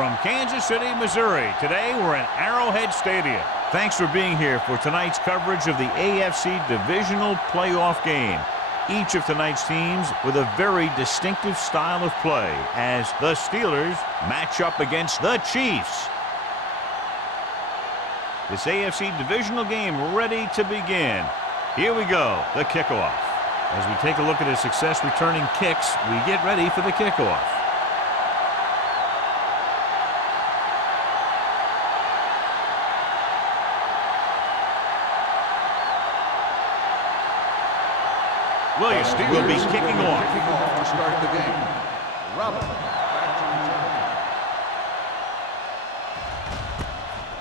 from Kansas City, Missouri. Today we're in Arrowhead Stadium. Thanks for being here for tonight's coverage of the AFC Divisional Playoff game. Each of tonight's teams with a very distinctive style of play as the Steelers match up against the Chiefs. This AFC Divisional game ready to begin. Here we go, the kickoff. As we take a look at his success returning kicks, we get ready for the kickoff. Williams will be kicking off to start the game. Robert.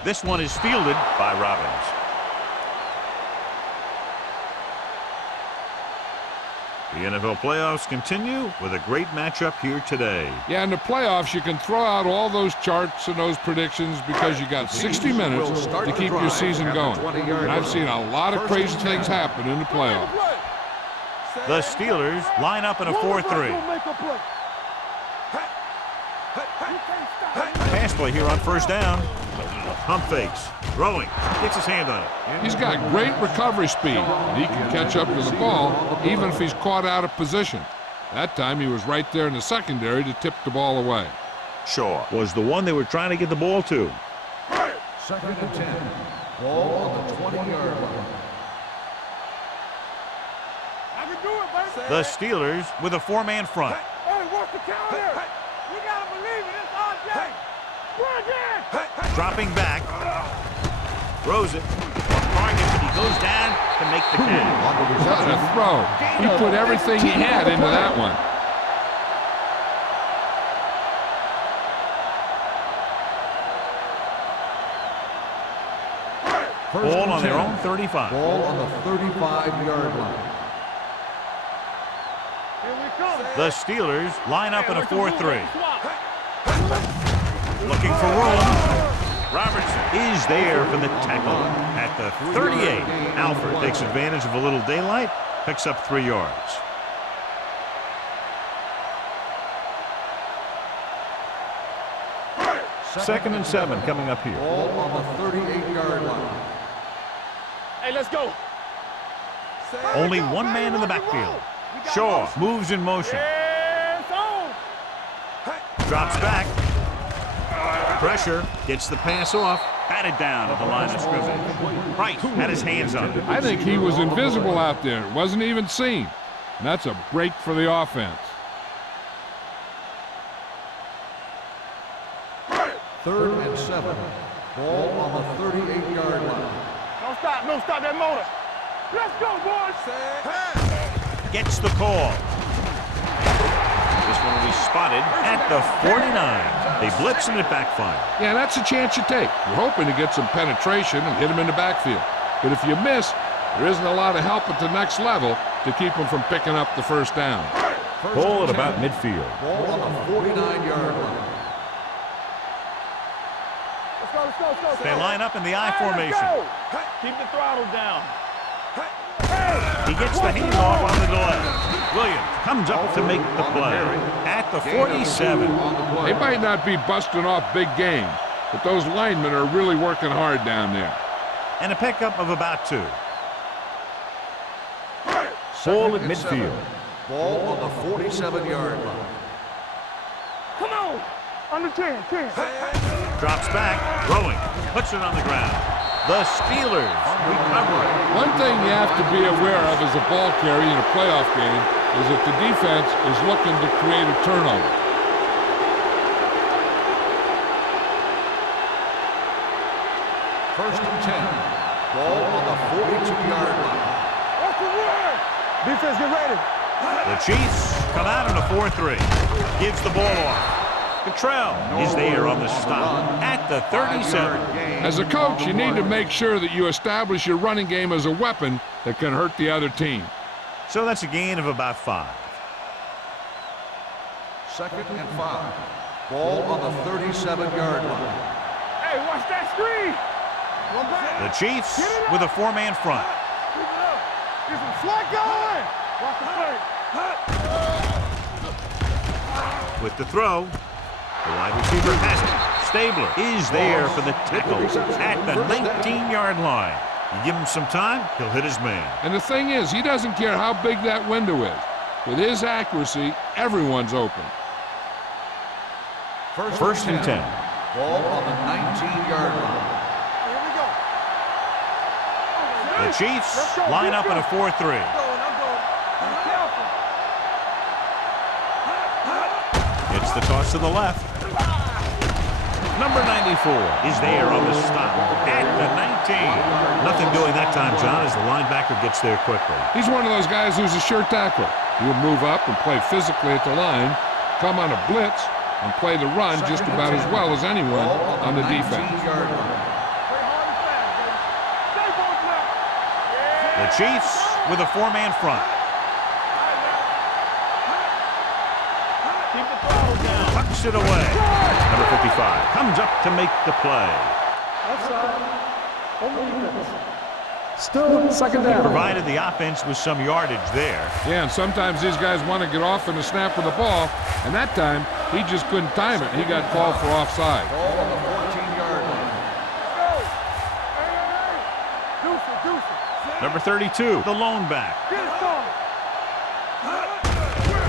This one is fielded by Robbins. The NFL playoffs continue with a great matchup here today. Yeah, in the playoffs, you can throw out all those charts and those predictions because you got 60 minutes to keep your season going. And I've seen a lot of crazy things happen in the playoffs. The Steelers line up in a 4-3. Pass play here on first down. Pump fakes. Throwing. Gets his hand on it. He's got great recovery speed, and he can catch up to the ball even if he's caught out of position. That time he was right there in the secondary to tip the ball away. Shaw was the one they were trying to get the ball to. 2nd and 10. Ball on the 20-yard line. The Steelers with a four-man front. Hey, what's the count here? You gotta believe it. It's RJ. Dropping back. Throws it. Target, but he goes down to make the catch. What a throw. He put everything he had into that one. Ball on their own 35. Ball on the 35-yard line. The Steelers line up in a 4-3. Looking for room. Robertson is there for the tackle at the 38. Alford takes advantage of a little daylight, picks up 3 yards. Second and 7 coming up here. Ball on the 38-yard line. Hey, let's go. Only one man in the backfield. Shaw moves in motion. Drops back. Pressure. Gets the pass off. Batted down at the line of scrimmage. Price had his hands on it. I think he was invisible out there. It wasn't even seen. And that's a break for the offense. 3rd and 7. Ball on the 38-yard line. Don't stop that motor. Let's go, boys. Gets the call. This one will be spotted at the 49. They blitz and it backfires. Yeah, that's a chance you take. You're hoping to get some penetration and hit him in the backfield. But if you miss, there isn't a lot of help at the next level to keep him from picking up the first down. Ball at about midfield. Ball on the 49-yard line. Let's go. They line up in the I formation. Keep the throttle down. He gets the handoff on the delay. Williams comes up to make the play at the 47. They might not be busting off big games, but those linemen are really working hard down there. And a pickup of about 2. Ball at midfield. Ball on the 47-yard line. Come on. Under 10. Drops back, throwing, puts it on the ground. The Steelers recover it. One thing you have to be aware of as a ball carrier in a playoff game is that the defense is looking to create a turnover. First and 10. Ball on the 42-yard line. What's the word? Defense, get ready. The Chiefs come out in a 4-3. Gives the ball off. Cottrell is there on the stop at the 37. As a coach, you need to make sure that you establish your running game as a weapon that can hurt the other team. So that's a gain of about 5. 2nd and 5. Ball on the 37-yard line. Hey, watch that screen. The Chiefs with a 4-man front. Keep it up. Get some slack going. Watch the play. With the throw, the wide receiver has it. Stabler is there for the tackle at the 19-yard line. You give him some time, he'll hit his man. And the thing is, he doesn't care how big that window is. With his accuracy, everyone's open. First and 10. Ball on the 19-yard line. Here we go. The Chiefs line up in a 4-3. I'm going. Be careful. It's the toss to the left. Number 94 is there on the stop at the 19. Nothing doing that time, John, as the linebacker gets there quickly. He's one of those guys who's a sure tackler. He'll move up and play physically at the line, come on a blitz, and play the run just about as well as anyone on the defense. Play hard and fast, baby. Stay both left. The Chiefs with a 4-man front. Keep the throttle down. Tucks it away. Number 55 comes up to make the play. Still second down. Provided the offense with some yardage there. Yeah, and sometimes these guys want to get off in the snap of the ball, and that time he just couldn't time it. He got called for offside. Ball on the 14-yard line. Go. Deuce it. Number 32, the lone back. Get it started.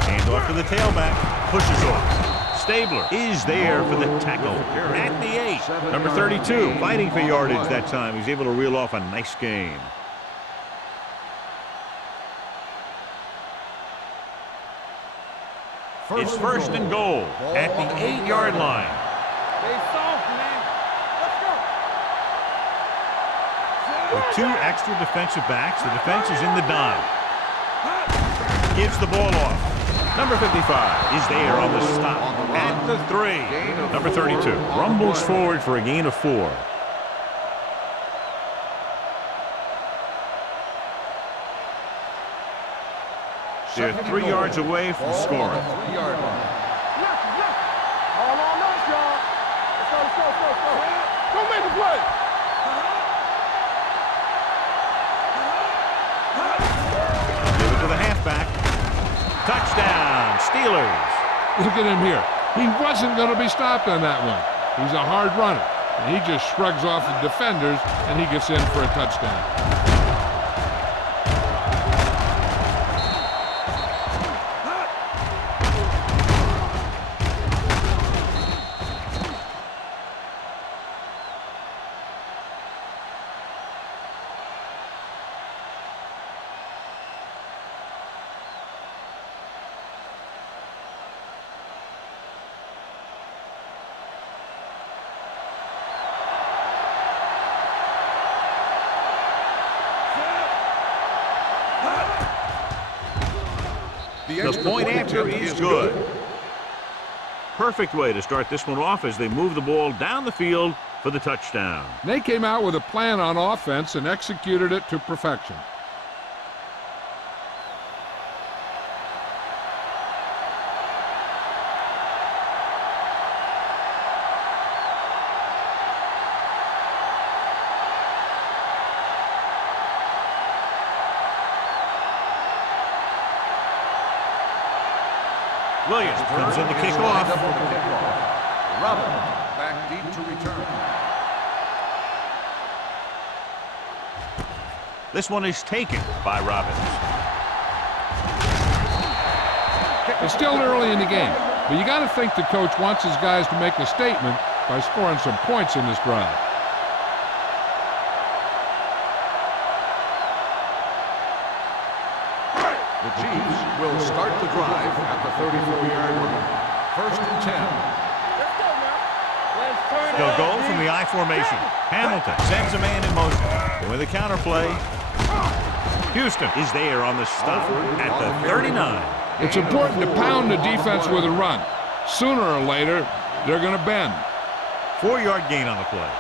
Hand off to the tailback. Pushes off. Stabler is there for the tackle at the 8. Number 32, fighting for yardage that time. He's able to reel off a nice game. It's first and goal at the 8-yard line. Stay soft, man. Let's go. With 2 extra defensive backs, the defense is in the dime. Gives the ball off. Number 55 is there on the stop at the 3. Number 32 rumbles forward for a gain of 4. They're 3 yards away from scoring. 3-yard line. Left. All on us, y'all. Let's go. Go make the play. Give it to the halfback. Touchdown, Steelers. Look at him here. He wasn't going to be stopped on that one. He's a hard runner, and he just shrugs off the defenders, and he gets in for a touchdown. The point after is good. Perfect way to start this one off as they move the ball down the field for the touchdown. They came out with a plan on offense and executed it to perfection. Williams comes in to kick off. Robin back deep to return. This one is taken by Robbins. It's still early in the game, but you got to think the coach wants his guys to make a statement by scoring some points in this drive. The Chiefs will start the drive at the 34-yard line. First and 10. Let's go, man. Let's turn They'll it go up, from D. the I formation. Hamilton sends a man in motion. With a counter play, Houston is there on the stop at the 39. It's important to pound the defense with a run. Sooner or later, they're going to bend. 4-yard gain on the play.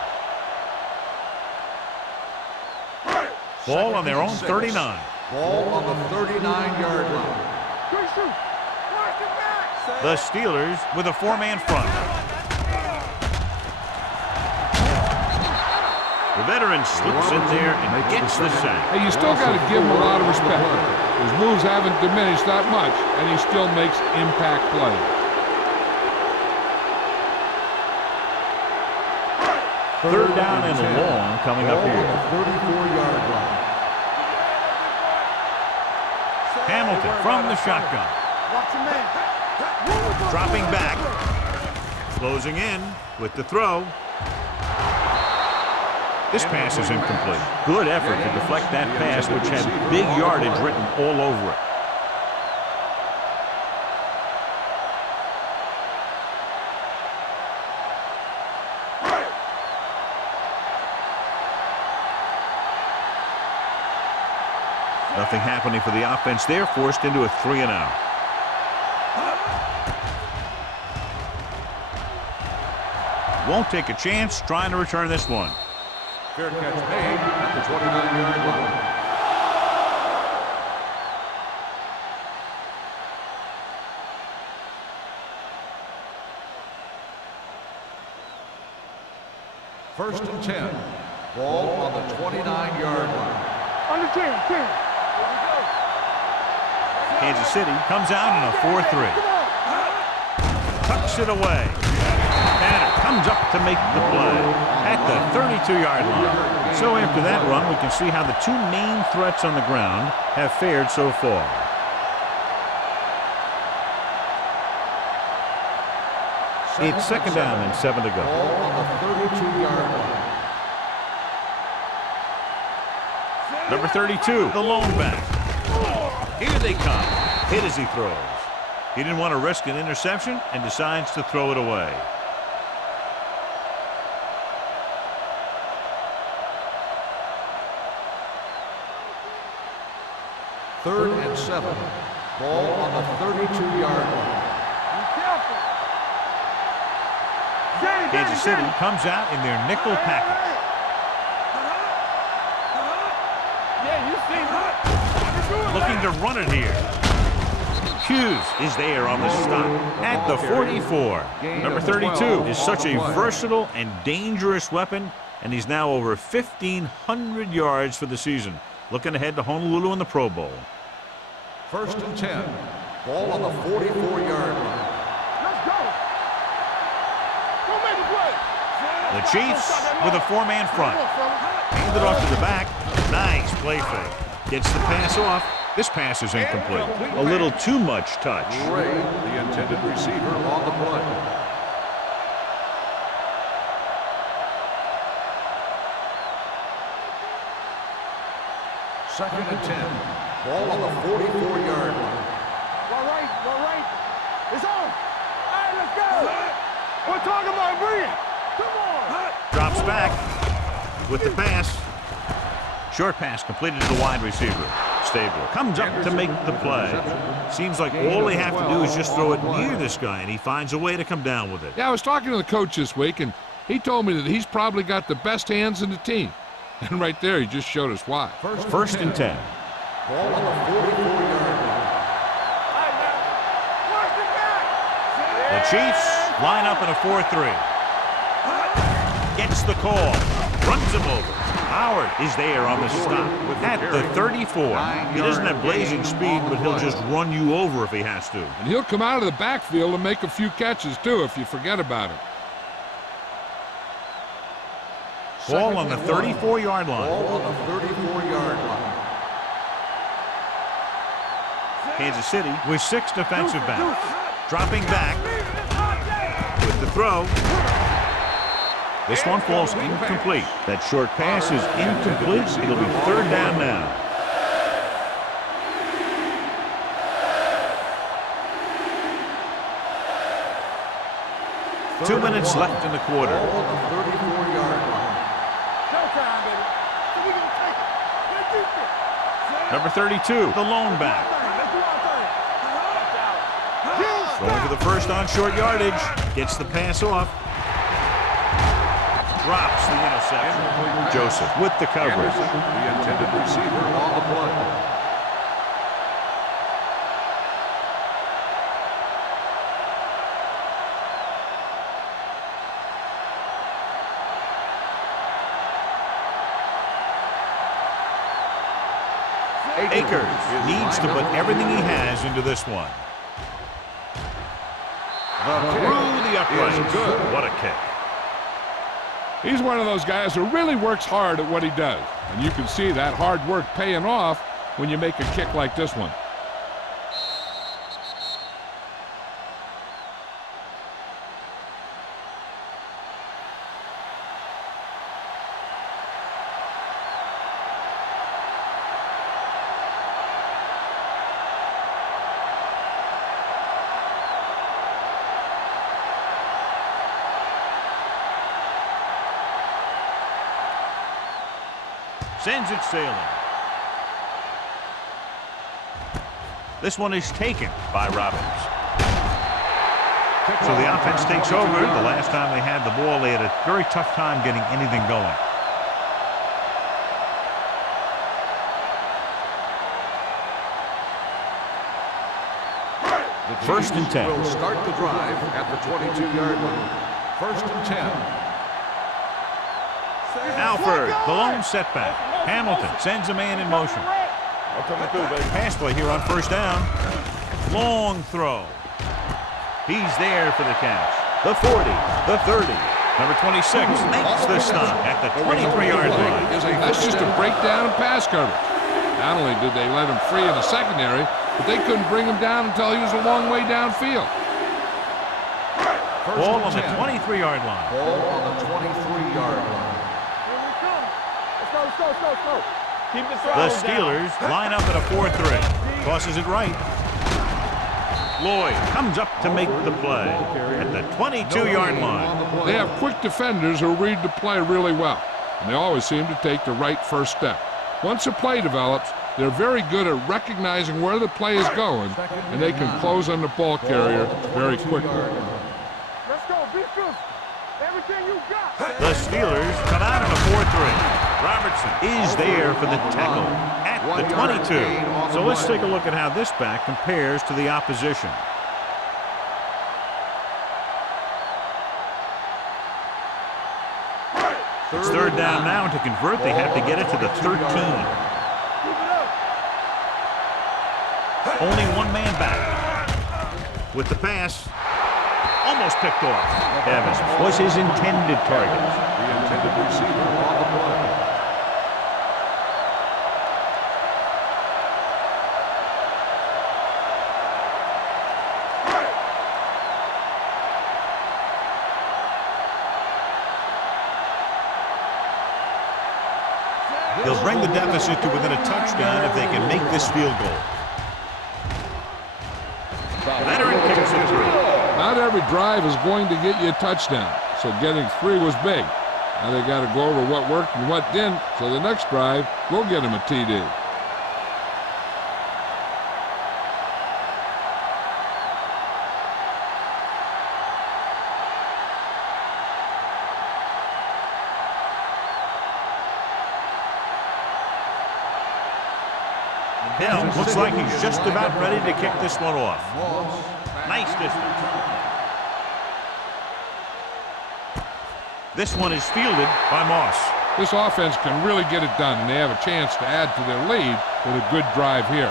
Ball on their own 39. Ball on the 39-yard line. Good shoot. Watch it back. The Steelers with a 4-man front. The veteran slips in there and gets the sack. Hey, you still got to give him a lot of respect. His moves haven't diminished that much, and he still makes impact plays. Third down and long coming up here. 34-yard line. Hamilton from the shotgun. Watch your man. Dropping back. Closing in with the throw. This pass is incomplete. Good effort to deflect that pass, which had big yardage written all over it. Nothing happening for the offense there, forced into a 3-and-out. Won't take a chance trying to return this one. Fair catch made at the 29-yard line. First and 10. Ball on the 29-yard line. Under 10. Kansas City comes out in a 4-3. Tucks it away. Banner comes up to make the play at the 32-yard line. So after that run, we can see how the two main threats on the ground have fared so far. It's second down and 7 to go. Ball on the 32-yard line. Number 32, the lone back. Here they come. Hit as he throws. He didn't want to risk an interception and decides to throw it away. Third and 7. Ball on the 32-yard line. Kansas City comes out in their nickel package. Looking to run it here. Hughes is there on the stop at the 44. Number 32 is such a versatile and dangerous weapon, and he's now over 1,500 yards for the season. Looking ahead to Honolulu in the Pro Bowl. First and 10. Ball on the 44-yard line. Let's go. Go make a play. The Chiefs with a four-man front. Hand it off to the back. Nice play fake. Gets the pass off. This pass is incomplete. A little too much touch. Ray, the intended receiver, on the play. Second and 10. Ball on the 44-yard line. All right. It's on. All right, let's go. We're talking about brilliant. Come on. Drops back with the pass. Short pass completed to the wide receiver. Stabler comes up to make the play. Seems like all they have to do is just throw it near this guy, and he finds a way to come down with it. Yeah, I was talking to the coach this week, and he told me that he's probably got the best hands in the team. And right there, he just showed us why. First and 10. Ball on the 44-yard line. The Chiefs line up in a 4-3. Gets the call. Runs him over. Howard is there on the stop at the 34. He doesn't have blazing speed, but he'll just run you over if he has to. And he'll come out of the backfield and make a few catches, too, if you forget about him. Ball on the 34-yard line. Ball on the 34-yard line. Kansas City with 6 defensive backs. Dropping back with the throw. This one falls incomplete. That short pass is incomplete. It'll be third down now. Two minutes left in the quarter. Ball on the 34-yard line. Showtime, baby. So we gonna take it. Get deep. Number 32, the lone back. Going for the first on short yardage. Gets the pass off. Drops the interception. Joseph with the coverage. The intended receiver on the play. Akers needs to put everything he has into this one. Through the upright. What a kick. He's one of those guys who really works hard at what he does. And you can see that hard work paying off when you make a kick like this one. Sends it sailing. This one is taken by Robbins. So the offense takes over. The last time they had the ball, they had a very tough time getting anything going. First and 10. Will start the drive at the 22-yard line. First and 10. Alford, the lone setback. Hamilton sends a man in motion. Pass play here on first down. Long throw. He's there for the catch. The 40, the 30. Number 26 makes the stop at the 23-yard line. That's just a breakdown in pass coverage. Not only did they let him free in the secondary, but they couldn't bring him down until he was a long way downfield. Ball on the 23-yard line. Ball on the 23-yard line. Keep The Steelers line up at a 4-3. Tosses it right. Lloyd comes up to make the play at the 22-yard line. They have quick defenders who read the play really well, and they always seem to take the right first step. Once a play develops, they're very good at recognizing where the play is going, and they can close on the ball carrier very quickly. Let's go, be good. Everything you got. The Steelers come out in a 4-3. Robertson is there for the tackle at the 22. So let's take a look at how this back compares to the opposition. It's third down now, and to convert, they have to get it to the 13. Only one man back. With the pass, almost picked off. Evans was his intended target. The intended receiver on the play. They'll bring the deficit to within a touchdown if they can make this field goal. Veteran kicks it through. Not every drive is going to get you a touchdown, so getting 3 was big. Now they got to go over what worked and what didn't, so the next drive will get them a TD. Hill looks like he's just about ready to kick this one off. Nice distance. This one is fielded by Moss. This offense can really get it done, and they have a chance to add to their lead with a good drive here.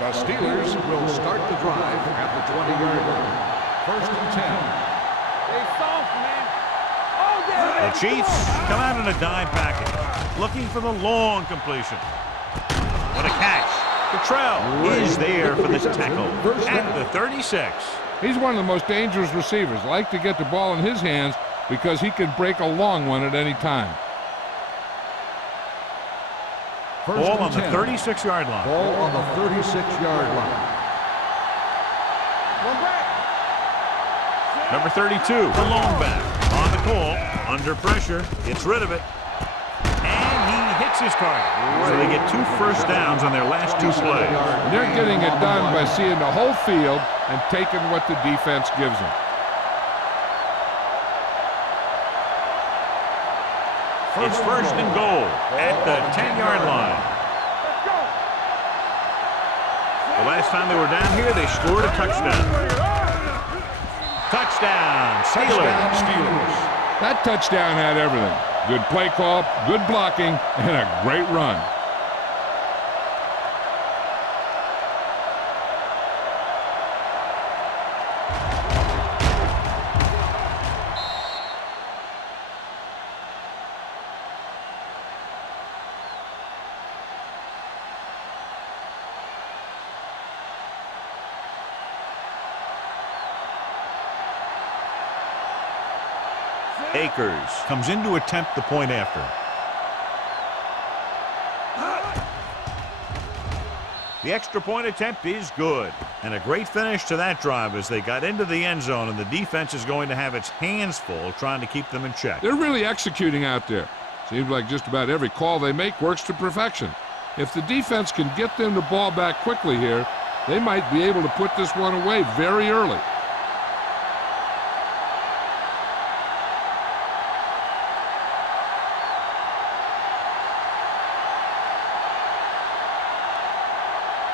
The Steelers will start the drive at the 20-yard line. First and 10. They soft, man. The Chiefs come out in a dime package, looking for the long completion. What a catch. Cottrell is there for the tackle at the 36. He's one of the most dangerous receivers. Like to get the ball in his hands because he can break a long one at any time. Ball on the 36-yard line. Ball on the 36-yard line. One back. Number 32, the long back. On the call, under pressure, gets rid of it. And he hits his target. So they get 2 first downs on their last 2 plays. And they're getting it done by seeing the whole field and taking what the defense gives them. It's first and goal at the 10-yard line. The last time they were down here, they scored a touchdown. Touchdown, Steelers. That touchdown had everything. Good play call, good blocking, and a great run. Akers comes in to attempt the point after. The extra point attempt is good. And a great finish to that drive as they got into the end zone, and the defense is going to have its hands full trying to keep them in check. They're really executing out there. Seems like just about every call they make works to perfection. If the defense can get them the ball back quickly here, they might be able to put this one away very early.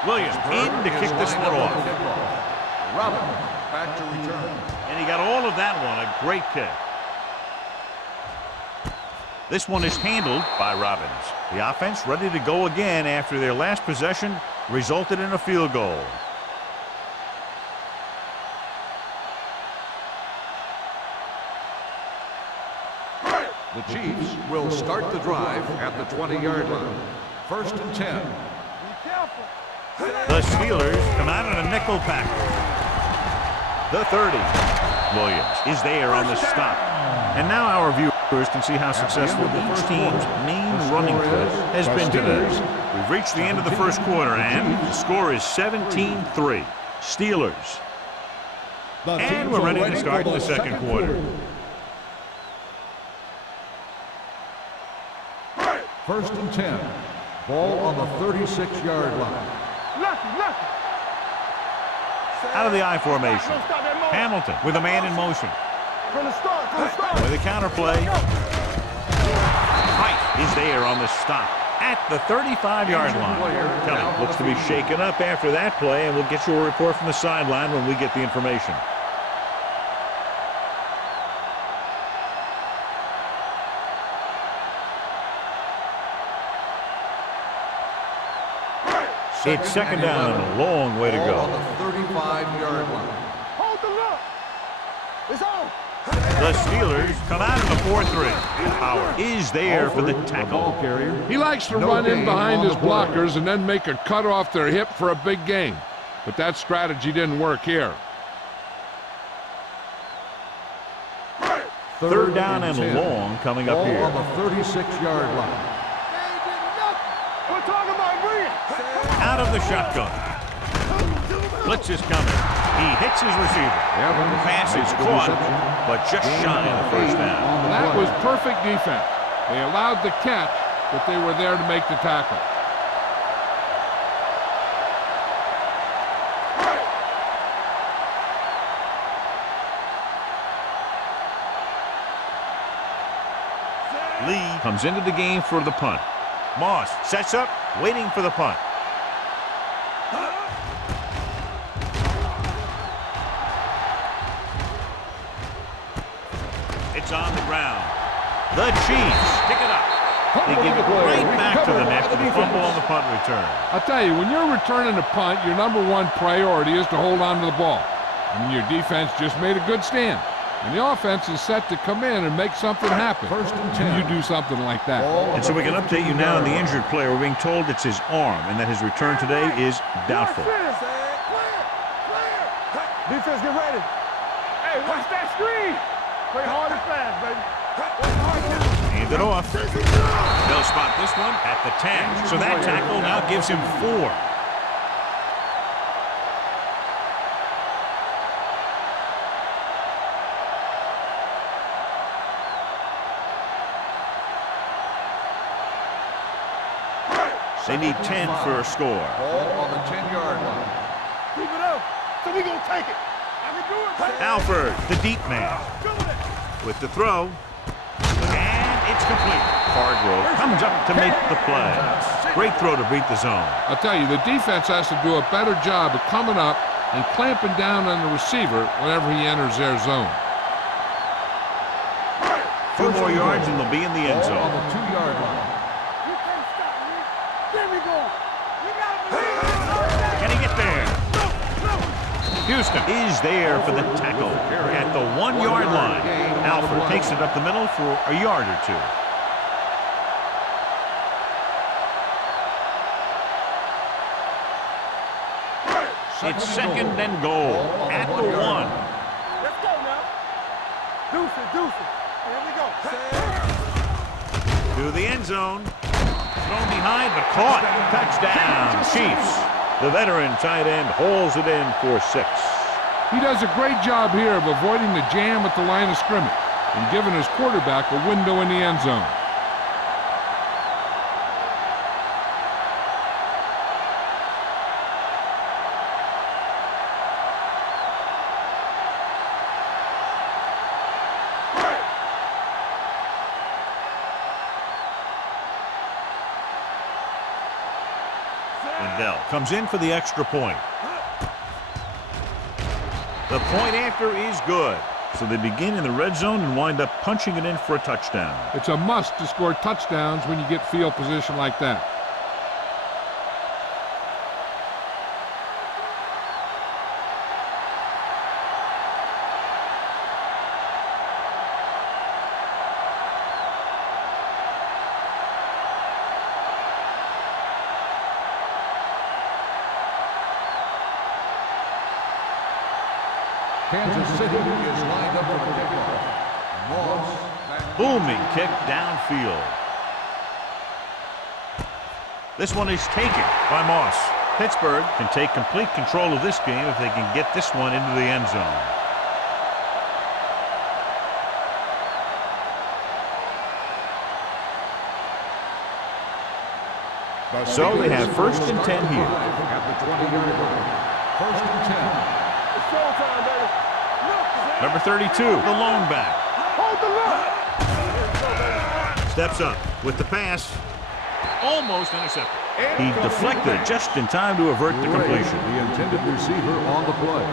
Williams in to kick this one off. Robin back to return. And he got all of that one, a great kick. This one is handled by Robbins. The offense ready to go again after their last possession resulted in a field goal. The Chiefs will start the drive at the 20-yard line. 1st and 10. Be careful. The Steelers come out in a nickel package. The 30. Williams is there on the stop. And now our viewers can see how successful each team's main running play has been today. We've reached the end of the first quarter, and the score is 17-3. Steelers. And we're ready to start the second quarter. 1st and 10. Ball on the 36-yard line. Lucky. Out of the I formation. Don't stop that motion. Hamilton with a man in motion. From the start. With a counterplay. White is there on the stop at the 35-yard line. Kelly looks to be shaken up after that play, and we'll get you a report from the sideline when we get the information. It's second down and a long way to go. On the 35-yard line. Hold the look. It's on. The Steelers come out in the 4-3. Power is there for the tackle. He likes to run in behind his blockers and then make a cut off their hip for a big gain. But that strategy didn't work here. 3rd down and long coming up here. On the 36-yard line. We're talking about bringing. Out of the shotgun. Blitz is coming. He hits his receiver. The pass is caught, but just shy of the first down. That was perfect defense. They allowed the catch, but they were there to make the tackle. Lee comes into the game for the punt. Moss sets up, waiting for the punt. It's on the ground. The Chiefs pick it up. They give it right back to the net for the fumble on the punt return. I'll tell you, when you're returning a punt, your number one priority is to hold on to the ball. And your defense just made a good stand. And the offense is set to come in and make something happen. 1st and 10. And you do something like that. And so we can update you now on the injured player. We're being told it's his arm and that his return today is doubtful. Clear. Defense, get ready. Hey, watch that screen. Play hard and fast, baby. Hand it off. They'll spot this one at the 10. So that tackle now gives him 4. They need 10 for a score. Ball on the 10-yard line. Keep it up. So we gonna take it. I can do it. Alford, the deep man, with the throw. And it's complete. Hargrove comes up to make the play. Great throw to beat the zone. I'll tell you, the defense has to do a better job of coming up and clamping down on the receiver whenever he enters their zone. 2 more yards and they'll be in the end Ball on zone. the 2-yard line. You can't stop me. There we go. We got Can he get there? Houston is there for the tackle at the 1-yard line. Alford takes it up the middle for a yard or 2. It's second and goal at the 1. Let's go now. Deuce it. Here we go. To the end zone. Thrown behind, but caught. Touchdown, Chiefs. The veteran tight end hauls it in for 6. He does a great job here of avoiding the jam at the line of scrimmage and giving his quarterback a window in the end zone. Wendell comes in for the extra point. The point after is good. So they begin in the red zone and wind up punching it in for a touchdown. It's a must to score touchdowns when you get field position like that. Kansas City is lined up for the kickoff. Moss. Booming kick downfield. This one is taken by Moss. Pittsburgh can take complete control of this game if they can get this one into the end zone. So they have 1st and 10 here. At the 20-yard line. 1st and 10. It's showtime, baby. Look. Number 32, the lone back. Hold the look. Steps up with the pass. Almost intercepted. He deflected it just in time to avert the completion. The intended receiver on the play.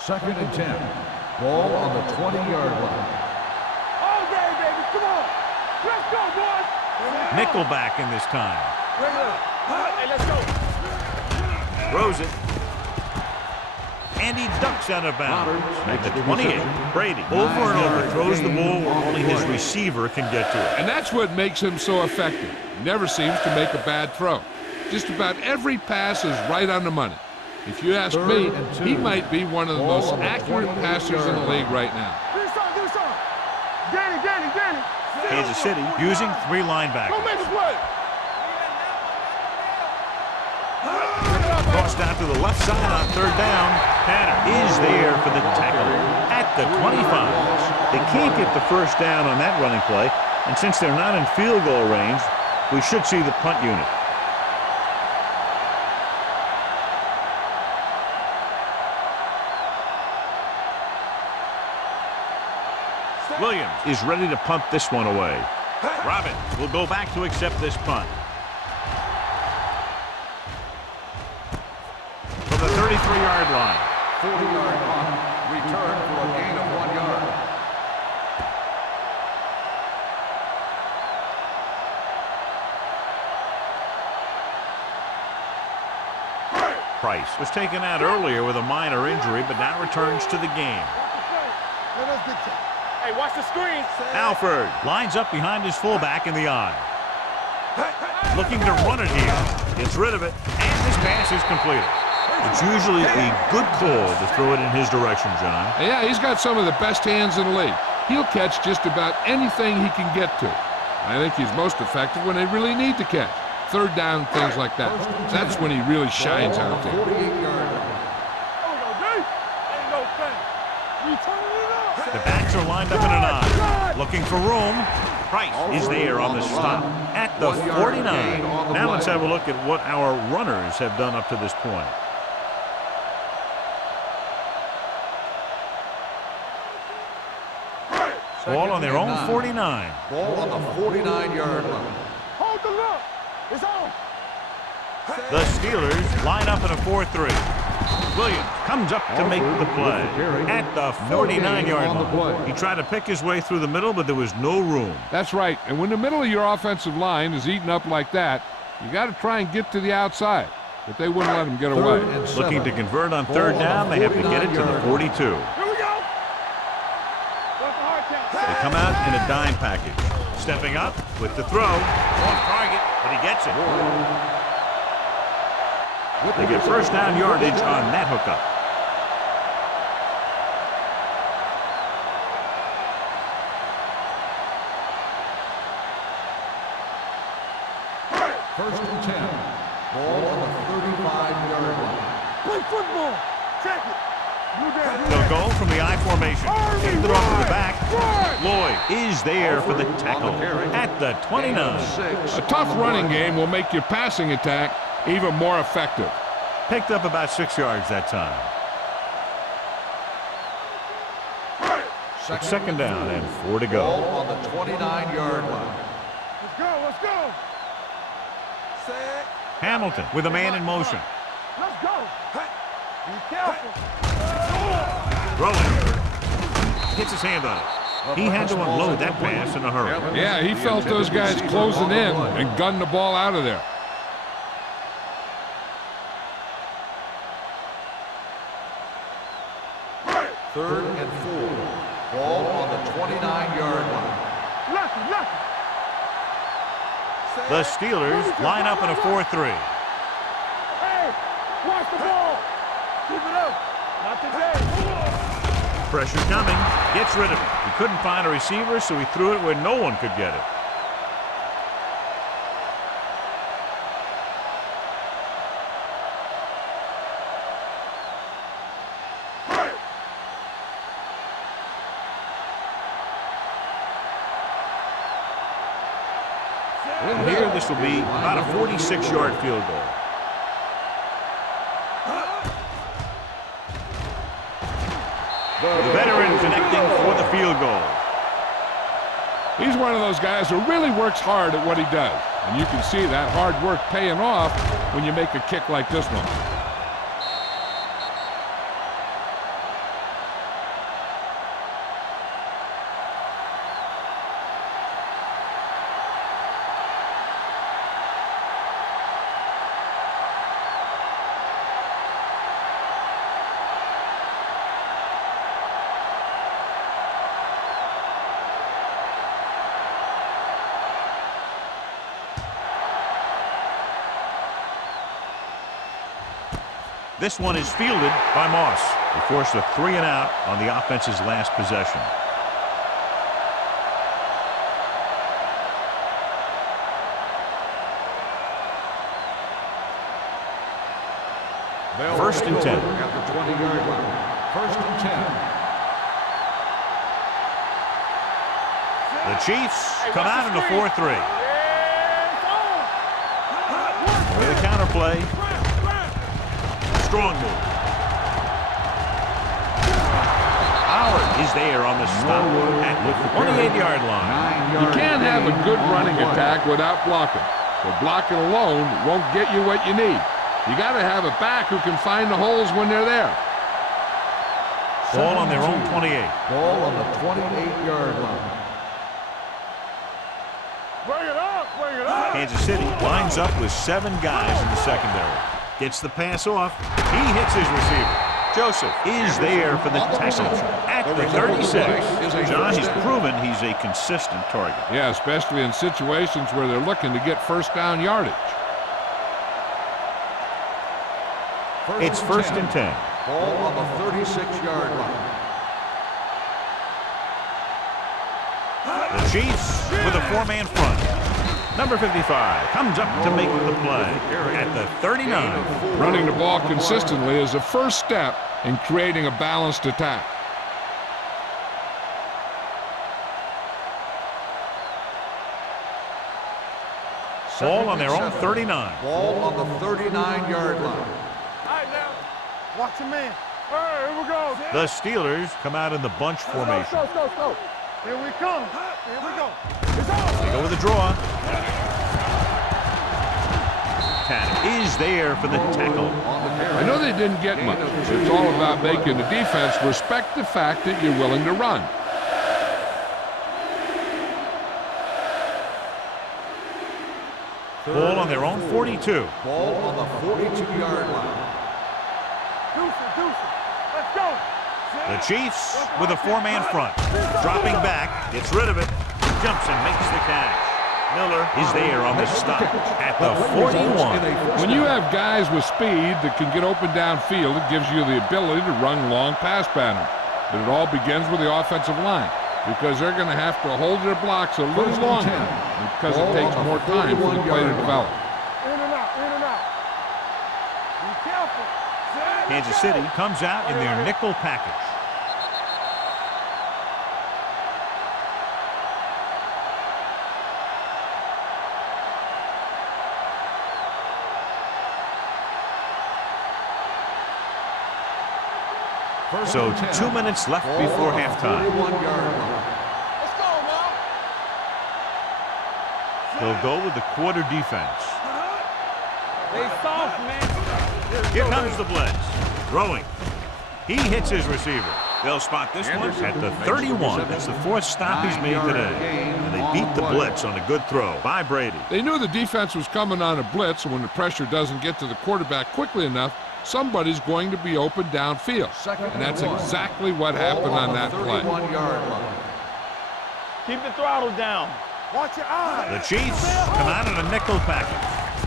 Second and 10. Ball on the 20-yard line. All day, baby. Come on. Let's go, boys. Nickelback in this time. Hey, let's go. Throws it. And he ducks out of bounds. At the 28, Brady over and over throws the ball where only his receiver can get to it. And that's what makes him so effective. He never seems to make a bad throw. Just about every pass is right on the money. If you ask me, he might be one of the most accurate passers in the league right now. Do something. Danny. Kansas City using 3 linebackers. Go make the play. Crossed out to the left side on 3rd down. Tanner is there for the tackle at the 25. They can't get the 1st down on that running play, and since they're not in field goal range, we should see the punt unit. Williams is ready to punt this one away. Robbins will go back to accept this punt. From the 33-yard line. 40-yard punt. Return for a gain of 1 yard. Price was taken out earlier with a minor injury, but now returns to the game. Let us get to. Hey, watch the screen. Alford lines up behind his fullback in the eye. Looking to run it here. Gets rid of it, and this pass is completed. It's usually a good call to throw it in his direction, John. Yeah, he's got some of the best hands in the league. He'll catch just about anything he can get to. I think he's most effective when they really need to catch. 3rd down, things like that. That's when he really shines out there. 48-yard line. Ain't no thing. We turning it up. The backs are lined up in an eye. Looking for room. Price is there on the stop at the 49. Now let's have a look at what our runners have done up to this point. Ball on their own 49. Ball on the 49-yard line. Hold the look. It's on. The Steelers line up in a 4-3. Williams comes up to make the play at the 49-yard line. He tried to pick his way through the middle, but there was no room. That's right. And when the middle of your offensive line is eaten up like that, you got to try and get to the outside. But they wouldn't let him get away. Looking to convert on 3rd down, they have to get it to the 42. Here we go. What's the hard count? They come out in a dime package. Stepping up with the throw. Off target, but he gets it. They get first down yardage on that hookup. First and 10. Ball on the 35-yard line. Play football. Check it. They'll go from the I formation. Hand it off to the back. Lloyd is there for the tackle at the 29. A tough running game will make your passing attack even more effective. Picked up about 6 yards that time. Second down and 4 to go. Ball on the 29-yard line. Let's go. Let's go. Hamilton with a man in motion. Let's go. Be careful. Rolling. Hits his hand on it. He had to unload that pass in a hurry. Yeah, he felt those guys closing in and gunned the ball out of there. Third and 4. Ball on the 29-yard line. Lucky. The Steelers line up in a 4-3. Hey, watch the ball. Keep it up. Not today. Pressure coming. Gets rid of it. He couldn't find a receiver, so he threw it where no one could get it. And here this will be about a 46-yard field goal. The veteran connecting for the field goal. He's one of those guys who really works hard at what he does. And you can see that hard work paying off when you make a kick like this one. This one is fielded by Moss. They forced a 3-and-out on the offense's last possession. First and 10. At the 20-yard line. First and 10. The Chiefs come out in a 4-3. With a counterplay. Strong move. Howard is there on the stop at the 28-yard line. You can't have a good running attack without blocking. But blocking alone won't get you what you need. You got to have a back who can find the holes when they're there. Ball on their own 28. Ball on the 28-yard line. Bring it up. Kansas City lines up with 7 guys in the secondary. Gets the pass off. He hits his receiver. Joseph is there for the tackle at the 36. John, he's proven he's a consistent target. Yeah, especially in situations where they're looking to get first down yardage. It's first and 10. Ball on the 36-yard line. The Chiefs with a 4-man front. Number 55 comes up to make the play at the 39. Running the ball consistently is the first step in creating a balanced attack. Ball on their own 39. Ball on the 39-yard line. All right, now. Watch your man. All right, here we go. The Steelers come out in the bunch formation. Go. Here we come. Here we go. It's on. They go with a draw. Tanner is there for the tackle. I know they didn't get much. It's all about making the defense respect the fact that you're willing to run. Ball on their own 42. Ball on the 42-yard line. Deuce it. Let's go. The Chiefs with a 4-man front. Dropping back, gets rid of it, jumps and makes the catch. Miller is there on the stop at the 41. When you have guys with speed that can get open downfield, it gives you the ability to run long pass patterns. But it all begins with the offensive line, because they're going to have to hold their blocks a little longer, because it takes more time for the play to develop. In and out, in and out. Be careful. Kansas City comes out in their nickel package. So 2 minutes left before halftime. Let's go now. They'll go with the quarter defense. They soft, man. Here comes the blitz. Throwing. He hits his receiver. They'll spot this one at the 31. That's the fourth stop he's made today. And they beat the blitz on a good throw by Brady. They knew the defense was coming on a blitz, and when the pressure doesn't get to the quarterback quickly enough, somebody's going to be open downfield. And that's exactly what happened on that play. Keep the throttle down. Watch your eyes. The Chiefs come out in a nickel package.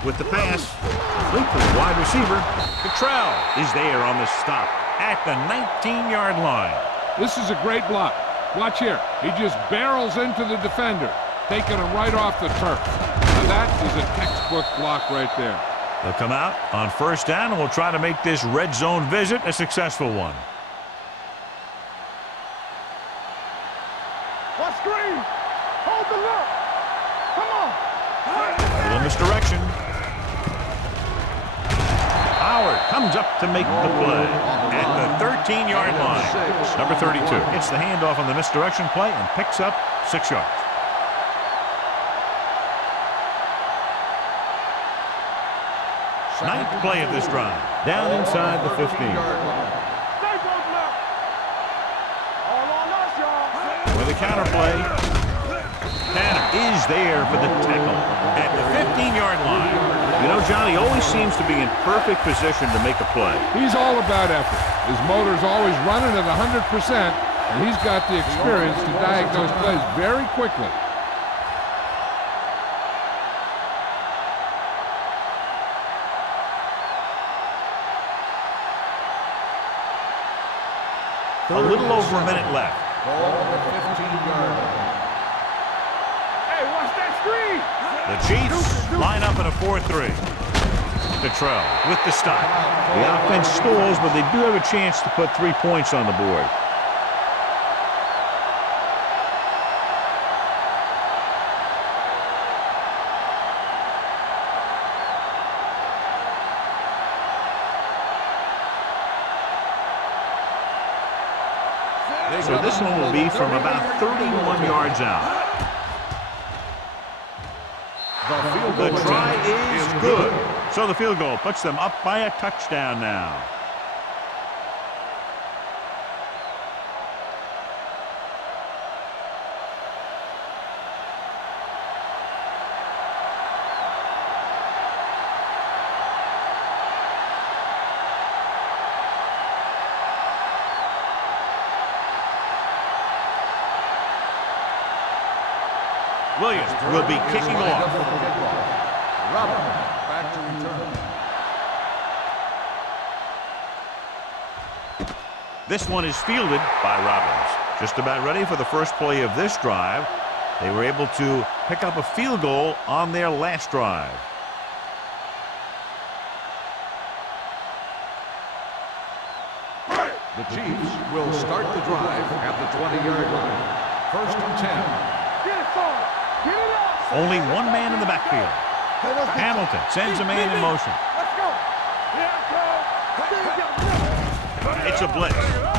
With the pass, complete to the wide receiver. Cottrell is there on the stop at the 19-yard line. This is a great block. Watch here. He just barrels into the defender, taking him right off the turf. Now that is a textbook block right there. They'll come out on first down, and we'll try to make this red zone visit a successful one. What screen? Hold the look. Come on. A little misdirection. Howard comes up to make the play at the 13-yard line. Number 32 gets the handoff on the misdirection play and picks up 6 yards. Ninth play of this drive. Down inside the 15. Stay broken up. All on us, y'all. With a counter play, Tanner is there for the tackle at the 15-yard line. You know, John, he always seems to be in perfect position to make a play. He's all about effort. His motor's always running at 100%, and he's got the experience to diagnose plays very quickly. A little over a minute left. Hey, watch that screen. The Chiefs line up in a 4-3. Cottrell with the stop. The offense stalls, but they do have a chance to put 3 points on the board. So this one will be from about 31 yards out. The try is good. So the field goal puts them up by a touchdown now. Williams will be kicking off. Back to return. This one is fielded by Robbins. Just about ready for the first play of this drive. They were able to pick up a field goal on their last drive. The Chiefs will start the drive at the 20-yard line. First and 10. Get it, son. Get it up. Only one man in the backfield. Hamilton sends a man in motion. Let's go. Here It's a blitz.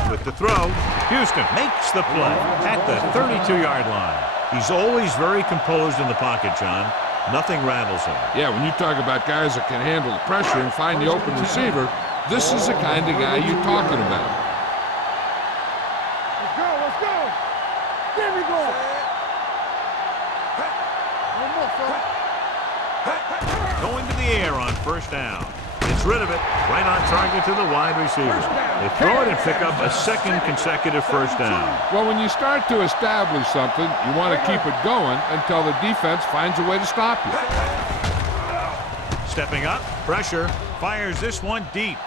With the throw, Houston makes the play at the 32-yard line. He's always very composed in the pocket, John. Nothing rattles him. Yeah, when you talk about guys that can handle the pressure and find the open receiver, this is the kind of guy you're talking about. Let's go. Let's go. There we go. One more, son. Going to the air on first down. This Gets rid of it. Right on target to the wide receiver. They throw it and pick up a second consecutive first down. Well, when you start to establish something, you want to keep it going until the defense finds a way to stop you. Stepping up, pressure, fires this one deep.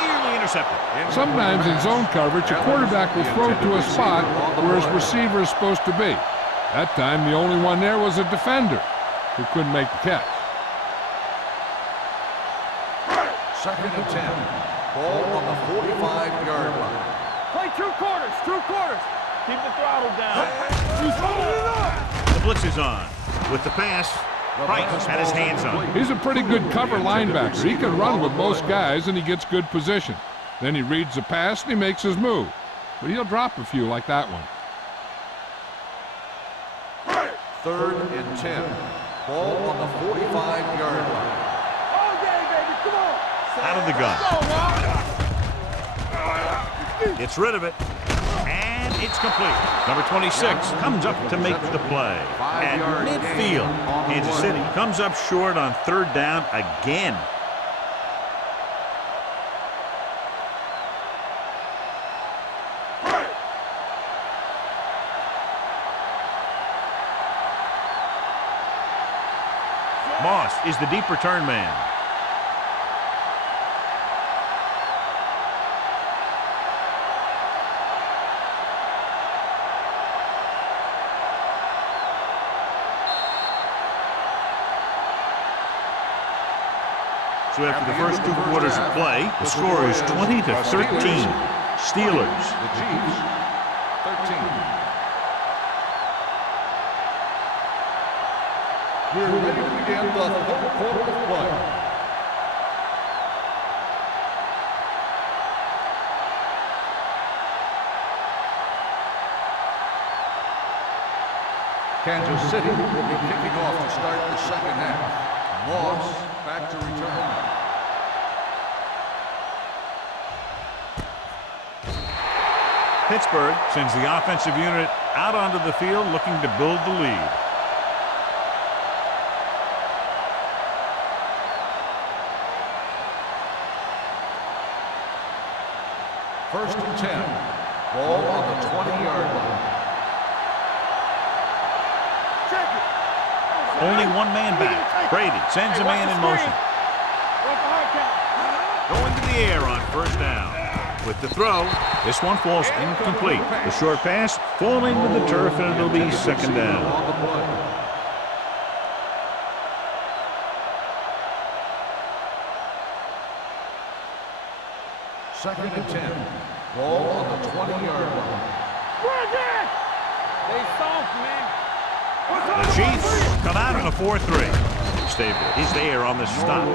Nearly intercepted. Sometimes in zone coverage, a quarterback will throw to a spot where his receiver is supposed to be. That time, the only one there was a defender who couldn't make the catch. 2nd and 10. Ball on the 45-yard line. Play 2 quarters, 2 quarters. Keep the throttle down. He's holding it up. The blitz is on. With the pass, Price had his hands on it. He's a pretty good cover linebacker. He can run with most guys, and he gets good position. Then he reads the pass, and he makes his move. But he'll drop a few like that one. 3rd and 10. Ball on the 45-yard line. All day, baby, come on. Out of the gun. Gets rid of it. And it's complete. Number 26 comes up to make the play. At midfield, Kansas City comes up short on 3rd down again. Moss is the deep return man. So after the first 2 quarters of play, the score is 20-13. Steelers. The Chiefs, 13. We're ready to begin the 3rd quarter of play. Kansas City will be kicking off to start the 2nd half. Moss back to return. Pittsburgh sends the offensive unit out onto the field looking to build the lead. First and 10. Ball on the 20-yard line. Check it. Only one man back. Brady sends a man in motion. What's the hard count? Going to the air on 1st down. With the throw, this one falls incomplete. The short pass falling to the turf, and it'll be 2nd down. On the play. Second and 10. Ball on the 20-yard line. Bridget! They soft, man. The Chiefs come out in a 4-3. Stable is there on the stop.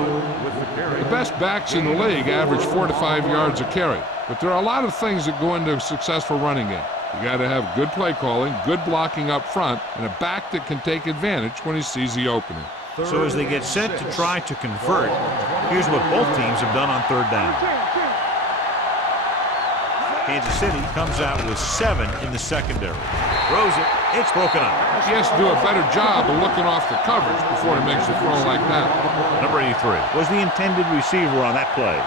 With the carry. The best backs in the league average 4 to 5 yards a carry. But there are a lot of things that go into a successful running game. You got to have good play calling, good blocking up front, and a back that can take advantage when he sees the opening. So as they get set to try to convert, here's what both teams have done on 3rd down. Kansas City comes out with 7 in the secondary. Throws it. It's broken up. He has to do a better job of looking off the coverage before he makes a throw like that. Number 83 was the intended receiver on that play.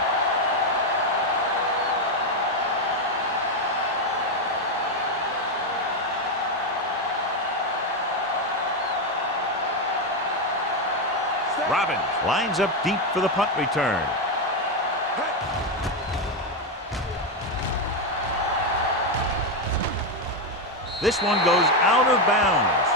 Robbins lines up deep for the punt return. This one goes out of bounds.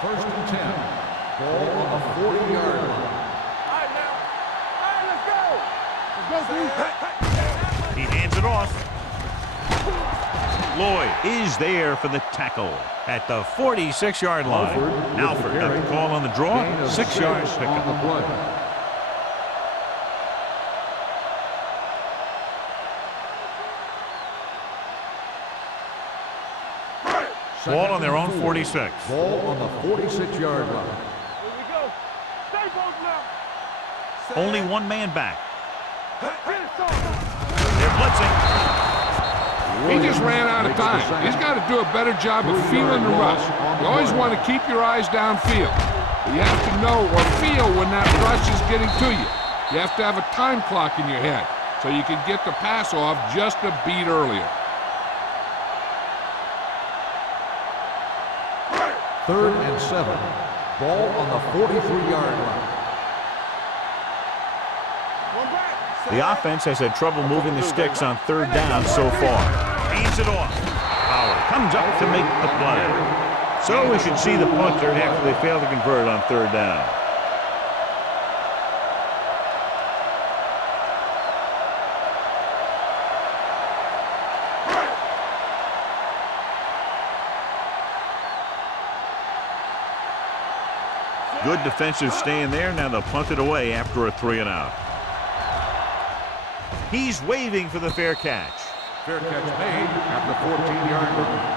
First and 10. Ball on the 40-yard line. All right, now. All right, let's go. Let's go, He hands it off. Lloyd is there for the tackle at the 46-yard line. Alford got the call on the draw. 6 yards pickup. On the play. Ball on their own 46. Ball on the 46-yard line. Here we go. Stay both now. Only one man back. Get it, son. They're blitzing. He just ran out of time. He's got to do a better job of feeling the rush. You always want to keep your eyes downfield. But you have to know or feel when that rush is getting to you. You have to have a time clock in your head so you can get the pass off just a beat earlier. 3rd and 7. Ball on the 43-yard line. The offense has had trouble moving the sticks on 3rd down so far. Hands it off. Howard comes up to make the play. So we should see the punter after they fail to convert on 3rd down. Good defensive stand there. Now they'll punt it away after a 3-and-out. He's waving for the fair catch. Fair catch made at the 14-yard line.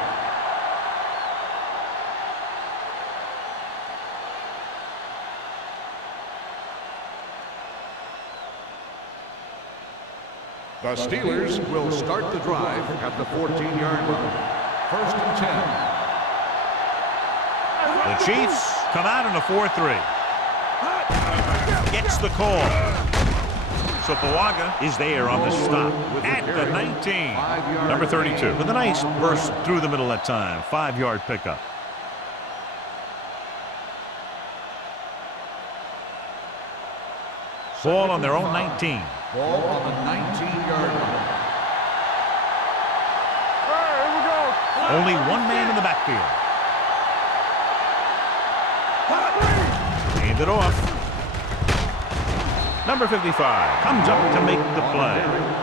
The Steelers will start the drive at the 14-yard line. 1st and 10. The Chiefs come out in a 4-3. Gets the call. So Pawaga is there on the stop at the 19. Number 32 with a nice burst through the middle that time. 5-yard pickup. Ball on their own 19. Ball on the 19-yard line. Here we go. Only one man in the backfield. Hand it off. Number 55 comes up to make the play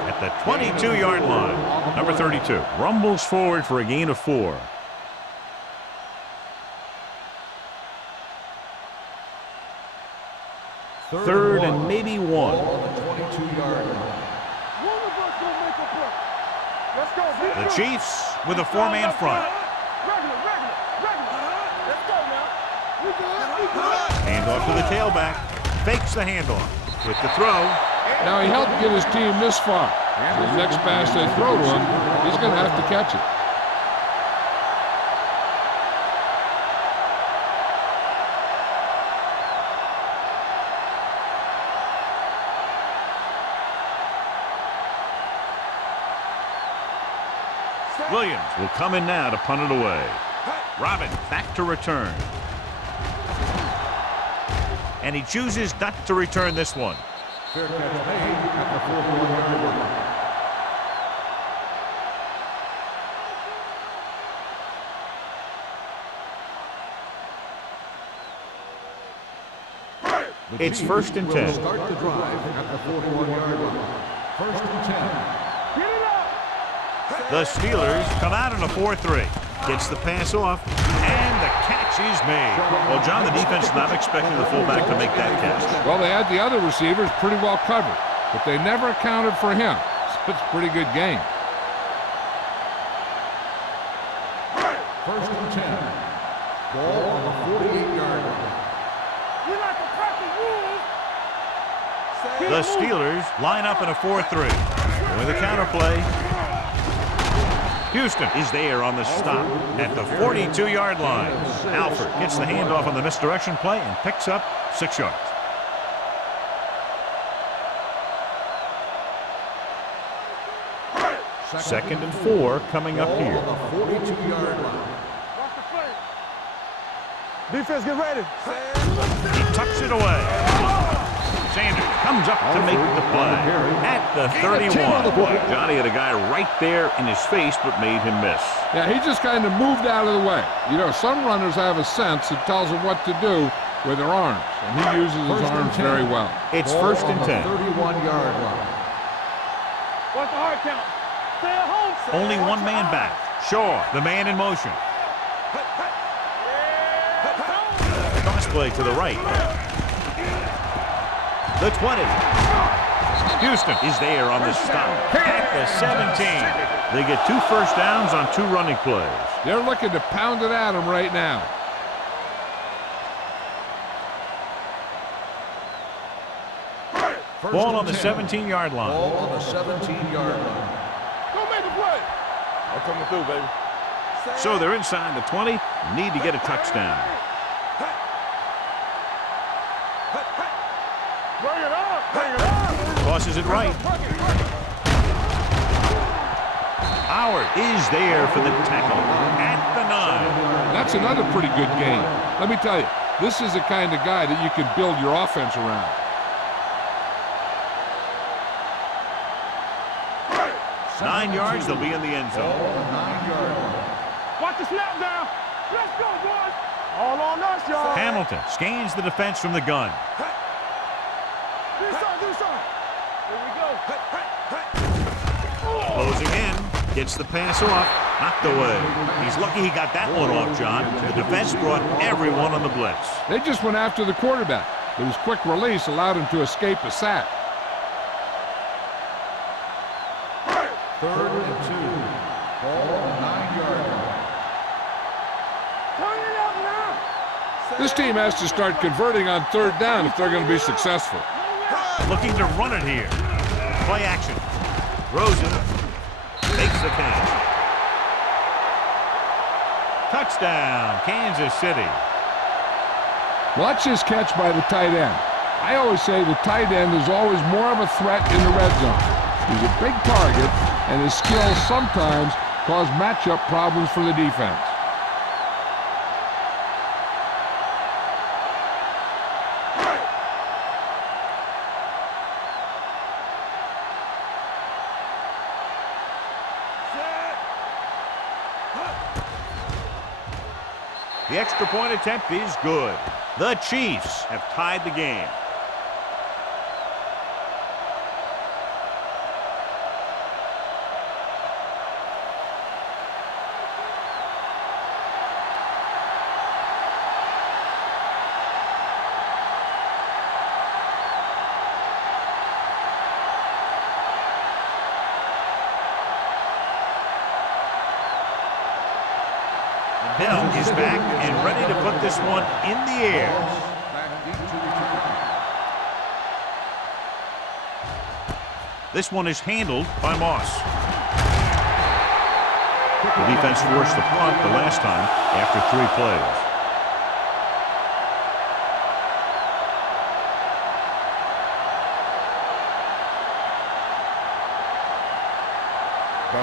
at the 22-yard line. Number 32 rumbles forward for a gain of 4. Third and maybe 1. Ball on the 22-yard line. One of us gonna make a play. Let's go, baby. The Chiefs with a 4-man front. Regular. Let's go now. We good. Hand off to the tailback. Fakes the handoff with the throw. Now, he helped get his team this far. So the next pass they throw to him, he's going to have to catch it. Williams will come in now to punt it away. Robbins back to return. And he chooses not to return this one. Fair catch made at the 41-yard line. It's 1st and 10. Start the drive at the 41-yard line. 1st and 10. Get it up. The Steelers come out in a 4-3. Gets the pass off, and the catch is made. Well, John, the defense is not expecting the fullback to make that catch. Well, they had the other receivers pretty well covered, but they never accounted for him. So it's a pretty good game. 1st and 10. Ball on the 48-yard line. We like to practice rules. The Steelers line up in a 4-3. With a counter play. Houston is there on the stop at the 42-yard line. Alford gets the handoff on the misdirection play and picks up 6 yards. Second and 4 coming up here. On the 42-yard line. Watch the play. Defense, get ready. He tucks it away. Sanders comes up to make the play at the 31. Johnny had a guy right there in his face but made him miss. Yeah, he just kind of moved out of the way. You know, some runners have a sense that tells them what to do with their arms, and he uses his arms very well. It's Ball 1st and on 10. the 31-yard line. What's the hard count? Stay at home. Only one man back. Shaw, the man in motion. Cross play to the right. The 20. Houston is there on the stop at the 17. They get 2 first downs on 2 running plays. They're looking to pound it at him right now. Ball on the 17-yard line. Ball on the 17-yard line. Go make a play. I'm coming through, baby. So they're inside the 20. Need to get a touchdown. Bring it up. Bring it up. Tosses it right. Howard is there for the tackle at the 9. That's another pretty good game. Let me tell you, this is the kind of guy that you can build your offense around. Nine yards, they'll be in the end zone. 9-yard line. Watch the snap down. Let's go, boys. All on us, y'all. Hamilton scans the defense from the gun. Do something. Here we go. Closing in, gets the pass off, knocked away. He's lucky he got that one off, John. The defense brought everyone on the blitz. They just went after the quarterback, but his quick release allowed him to escape a sack. 3rd and 2. Ball on the 9-yard line. Turn it up now. This team has to start converting on 3rd down if they're going to be successful. Looking to run it here. Play action. Throws it. Makes the catch. Touchdown, Kansas City. Watch this catch by the tight end. I always say the tight end is always more of a threat in the red zone. He's a big target, and his skills sometimes cause matchup problems for the defense. The extra point attempt is good. The Chiefs have tied the game. Bell is back and ready to put this one in the air. This one is handled by Moss. The defense forced the punt the last time after 3 plays.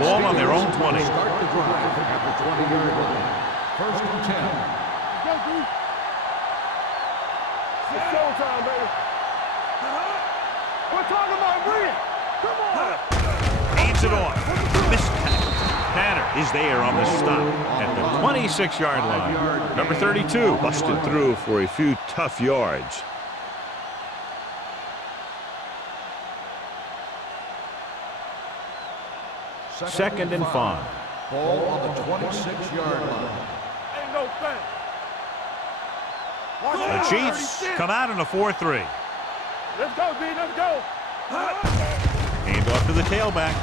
Ball on their own 20. Start the drive at the 20-yard line. 1st and 10. Go, D. It's showtime, baby. We're talking about Bree. Come on. Hands it off. Missed tackle. Tanner is there on the stop at the 26-yard line. Number 32 busted through for a few tough yards. Second and 5. Ball on the 26-yard line. Ain't no thing. The Chiefs come out in a 4-3. Let's go, D. Let's go. Hand off to the tailback.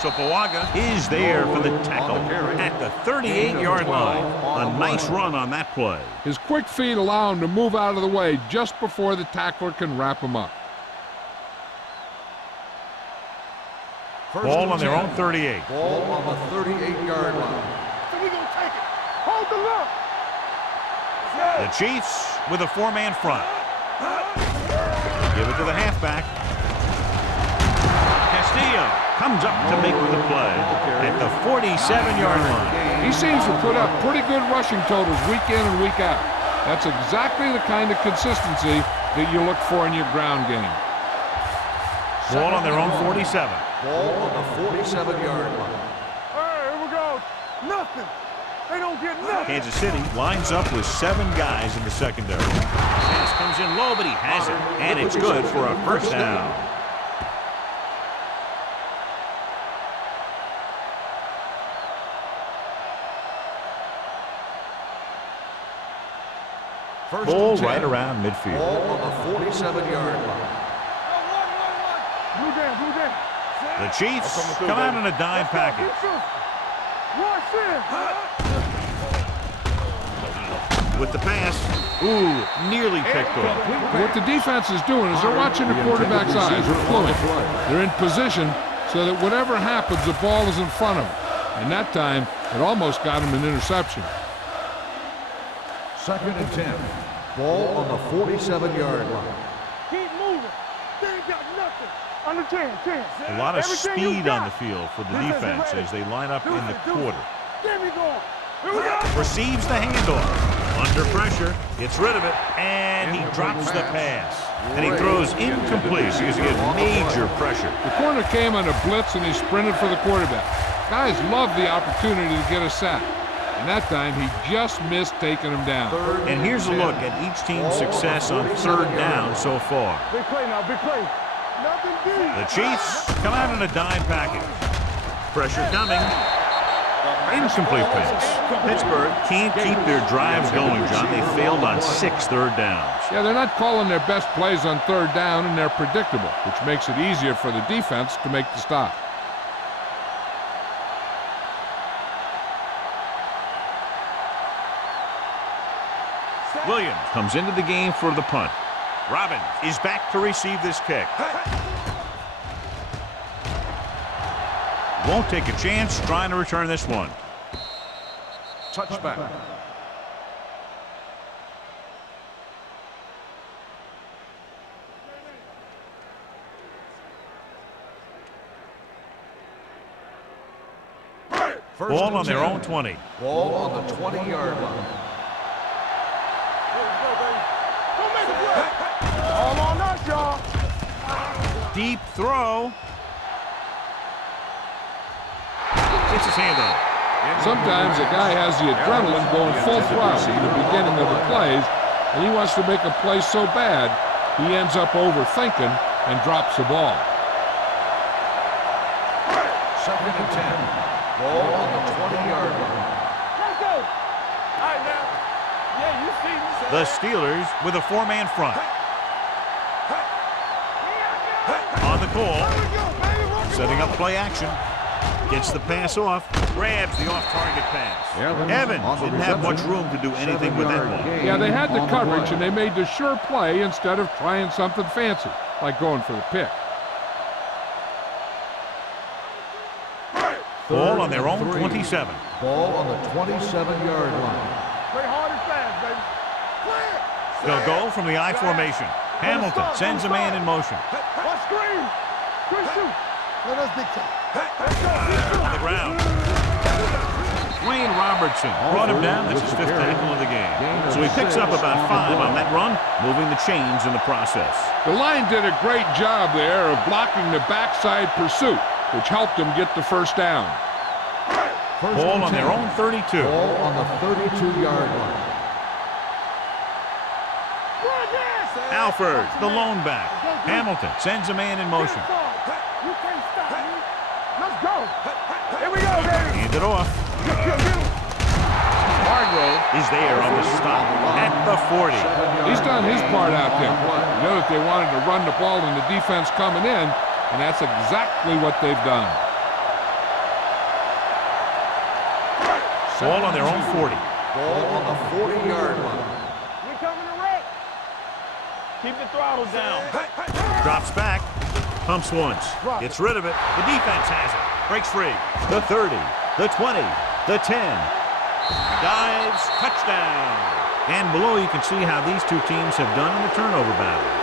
Sopoaga is there for the tackle at the 38-yard line. A nice run on that play. His quick feet allow him to move out of the way just before the tackler can wrap him up. Ball on their own 38. Ball on the 38-yard line. So we gonna take it. Hold the look. The Chiefs with a 4-man front. Give it to the halfback. Castillo comes up to make the play at the 47-yard line. He seems to put up pretty good rushing totals week in and week out. That's exactly the kind of consistency that you look for in your ground game. Ball on their own 47. Ball on the 47-yard line. All right, here we go. Nothing. They don't get nothing. Kansas City lines up with 7 guys in the secondary. Pass comes in low, but he has it, and it's good for a first down. Ball right around midfield. Ball on the 47-yard line. Blue down. The Chiefs come out in a dime package. Watch this. with the pass. Ooh, nearly picked off. What the defense is doing is they're watching the quarterback's eyes. They're fluent. They're in position so that whatever happens, the ball is in front of them. And that time, it almost got him an interception. 2nd and 10. Ball on the 47-yard line. Keep moving. They ain't got nothing. Under 10. A lot of Everything you speed on got. the field for the This is defense ready. as they line up in the Deuce it. quarter. Get me going. Here we go. Receives the handoff. Under pressure, gets rid of it, and he drops the pass. And he throws incomplete because he gets major pressure. The corner came on a blitz, and he sprinted for the quarterback. Guys love the opportunity to get a sack. And that time, he just missed taking him down. And here's a look at each team's success on 3rd down so far. Big play now, big play. Nothing deep. The Chiefs come out in a dime package. Pressure coming. Incomplete pass. Pittsburgh can't keep their drives going, John. They failed on 6 third downs. Yeah, they're not calling their best plays on 3rd down, and they're predictable, which makes it easier for the defense to make the stop. Williams comes into the game for the punt. Robbins is back to receive this kick. Won't take a chance trying to return this one. Touchback. Ball on their own 20. Ball on the 20-yard line. Don't make a play. All on us, y'all. Deep throw. Gets his hand on it. Sometimes a guy has the adrenaline going full throttle at the beginning of the plays, and he wants to make a play so bad, he ends up overthinking and drops the ball. 2nd and 10. Ball on the 20-yard line. Let's go. All right, now. Yeah, you see me. The Steelers with a 4-man front. On the call. Setting up play action. Gets the pass off. Grabs the off-target pass. Evans didn't have much room to do anything with that one. Yeah, they had the coverage, and they made the sure play instead of trying something fancy, like going for the pick. Ball on their own 27. Ball on the 27-yard line. Play hard and fast, baby. Clear. They'll go from the I formation. Hamilton sends a man in motion. What screen? Good shoot. Let us dictate. On the ground. Wayne Robertson brought him down. That's his 5th tackle of the game. So he picks up about 5 on that run, moving the chains in the process. The line did a great job there of blocking the backside pursuit, which helped them get the first down. Ball on their own 32. Ball on the 32-yard line. Alford, the lone back. Hamilton sends a man in motion. You can't stop me. Let's go. Here we go, baby. Hand it off. Hargrove is there on the stop at the 40. He's done his part out there. You know that they wanted to run the ball and the defense coming in, and that's exactly what they've done. Ball on their own 40. Ball on the 40-yard line. We coming to wreck. Keep the throttle down. Drops back. Pumps once. Gets rid of it. The defense has it. Breaks free. The 30. The 20. The 10. Dives. Touchdown. And below you can see how these two teams have done in the turnover battle.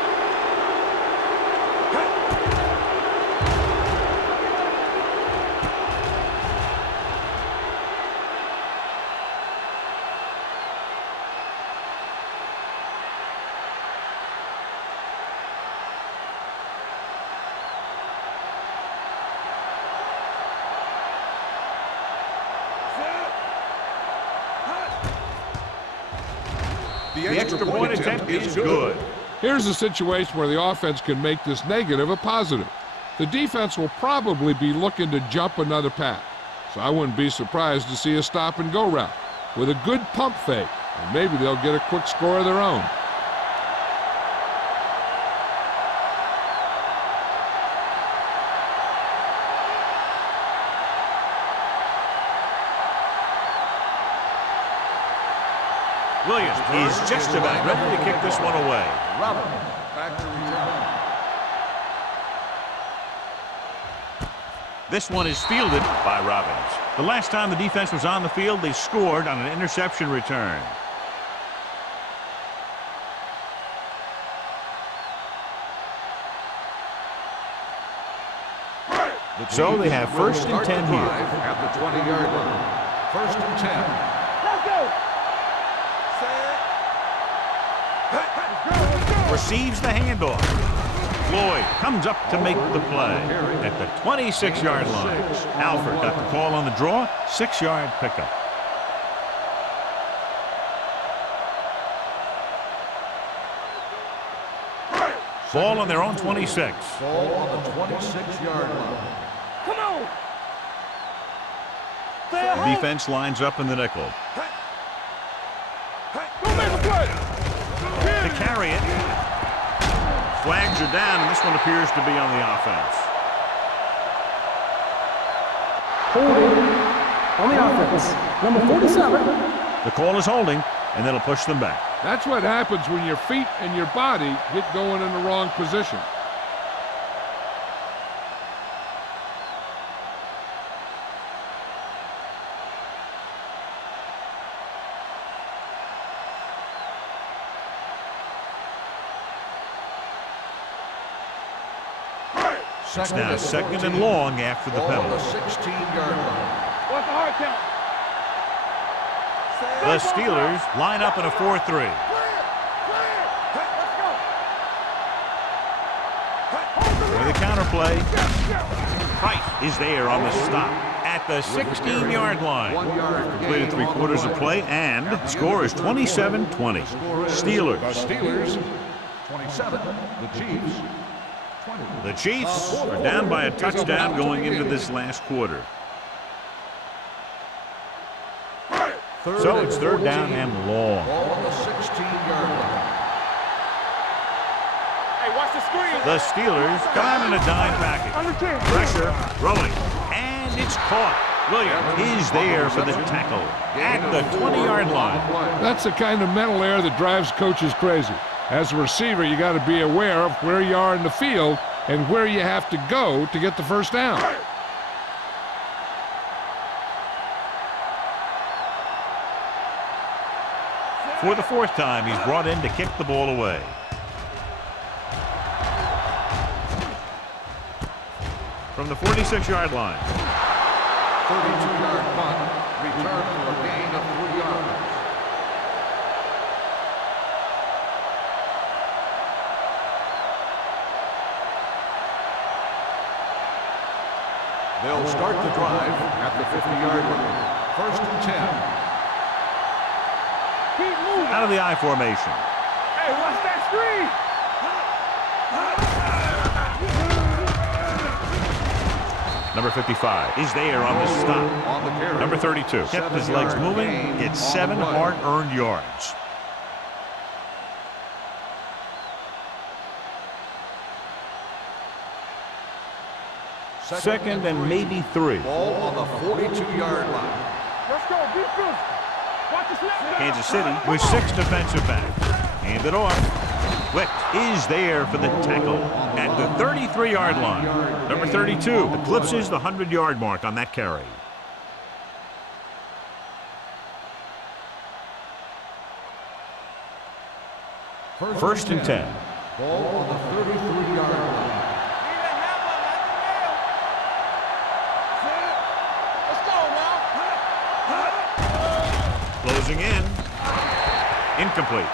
The extra point attempt is good. Here's a situation where the offense can make this negative a positive. The defense will probably be looking to jump another pack, so I wouldn't be surprised to see a stop-and-go route with a good pump fake, and maybe they'll get a quick score of their own. Williams is just about ready to kick this one away. Robin back to return. This one is fielded by Robbins. The last time the defense was on the field, they scored on an interception return. So they have first and 10 here. At the 20-yard line. First and 10. Let's go. Receives the handoff. Floyd comes up to make the play at the 26-yard line. Alford got the call on the draw, 6-yard pickup. Ball on their own 26. Ball on the 26-yard line. Come on. The defense lines up in the nickel. Go make a play. To carry it. Flags are down, and this one appears to be on the offense. Holding on the offense, number 47. The call is holding, and that'll push them back. That's what happens when your feet and your body get going in the wrong position. It's now second and long after the Ball on penalty. the 16-yard line. What's the hard count? The Steelers line up in a 4-3. For the counterplay, Price is there on the stop at the 16-yard line. 1 yard Completed gain on the 3/4 of play. play, and the score is 27-20. Steelers. The Steelers, 27. The Chiefs, 20. The Chiefs are down by a touchdown going into this last quarter. So it's third down and long. Ball on the 16-yard line. Hey, watch the screen. The Steelers come out in a dime package. Under 10. Pressure, throwing, and it's caught. Williams is there for the tackle at the 20-yard line. That's the kind of mental error that drives coaches crazy. As a receiver, you got to be aware of where you are in the field and where you have to go to get the first down. For the fourth time, he's brought in to kick the ball away. From the 46-yard line. 32-yard punt, return for a gain of 3 yards. They'll start the drive at the 50-yard line. First and 10. Keep moving. Out of the I formation. Hey, watch that screen. Number 55 is there on the stop. On the carry. Number 32 kept his legs moving, gets 7 hard-earned yards. Second and maybe 3. Ball on the 42-yard line. Let's go. Be physical. Watch the snap. Kansas City with 6 defensive backs. Hand it off. Witt is there for the tackle at the 33-yard line. Number 32 eclipses the 100-yard mark on that carry. First and 10. Ball on the 33-yard line. Closing in. Incomplete.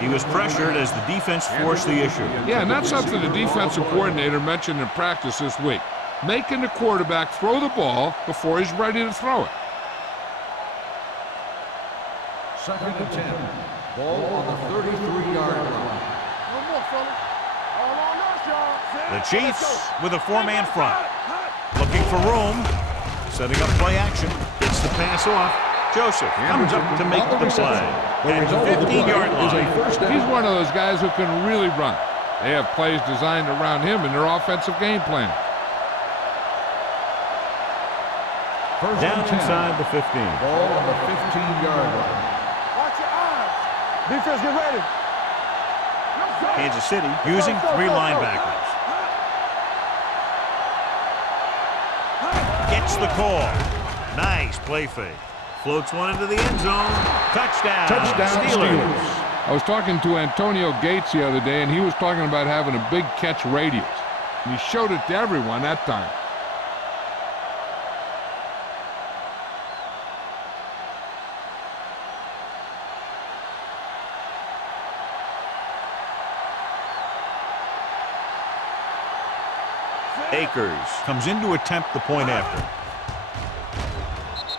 He was pressured as the defense forced the issue. Yeah, and that's something the defensive coordinator mentioned in practice this week. Making the quarterback throw the ball before he's ready to throw it. Second and 10. Ball on the 33-yard line. One more, fellas. All on us, y'all. The Chiefs with a 4-man front. Looking for room. Setting up play action. Gets the pass off. Joseph comes up to make the play. At the 15-yard line. He's one of those guys who can really run. They have plays designed around him in their offensive game plan. Down and 10. inside the 15. Ball on the 15-yard line. Watch your eyes. Defense, get ready. Kansas City using 3 linebackers. Gets the call. Nice play fake. Floats one into the end zone. Touchdown. Touchdown, Steelers. Steelers. I was talking to Antonio Gates the other day, and he was talking about having a big catch radius. And he showed it to everyone that time. Akers comes in to attempt the point after.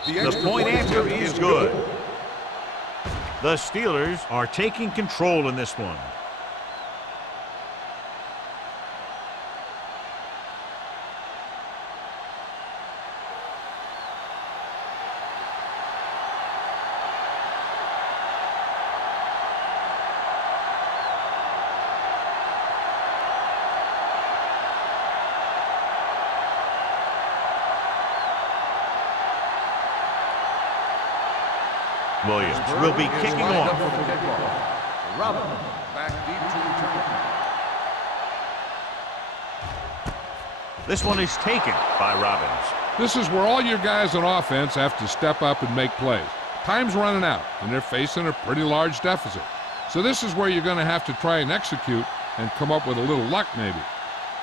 The point after is good. The Steelers are taking control in this one. Williams will be kicking off. Robin back deep to return. This one is taken by Robbins. This is where all your guys on offense have to step up and make plays. Time's running out, and they're facing a pretty large deficit. So this is where you're going to have to try and execute and come up with a little luck maybe.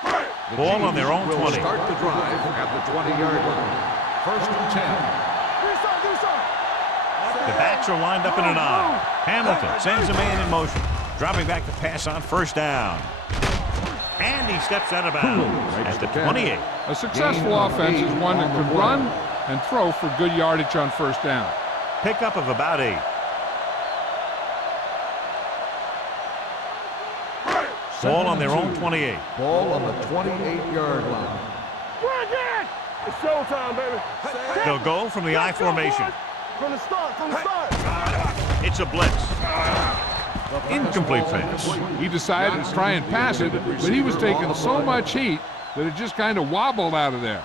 The Ball on their own will 20. Start the drive at the 20-yard line. First and 10. The backs are lined up in an I. Hamilton sends a man in motion. Dropping back to pass on first down. And he steps out of bounds at the 28. A successful offense is one that can run and throw for good yardage on first down. Pickup of about 8. Ball on their own 28. Ball on the 28-yard line. Bring it! It's showtime, baby. They'll go from the I formation. From the start, from the start. It's a blitz. Incomplete pass. He decided to try and pass it, but he was taking so much heat that it just kind of wobbled out of there.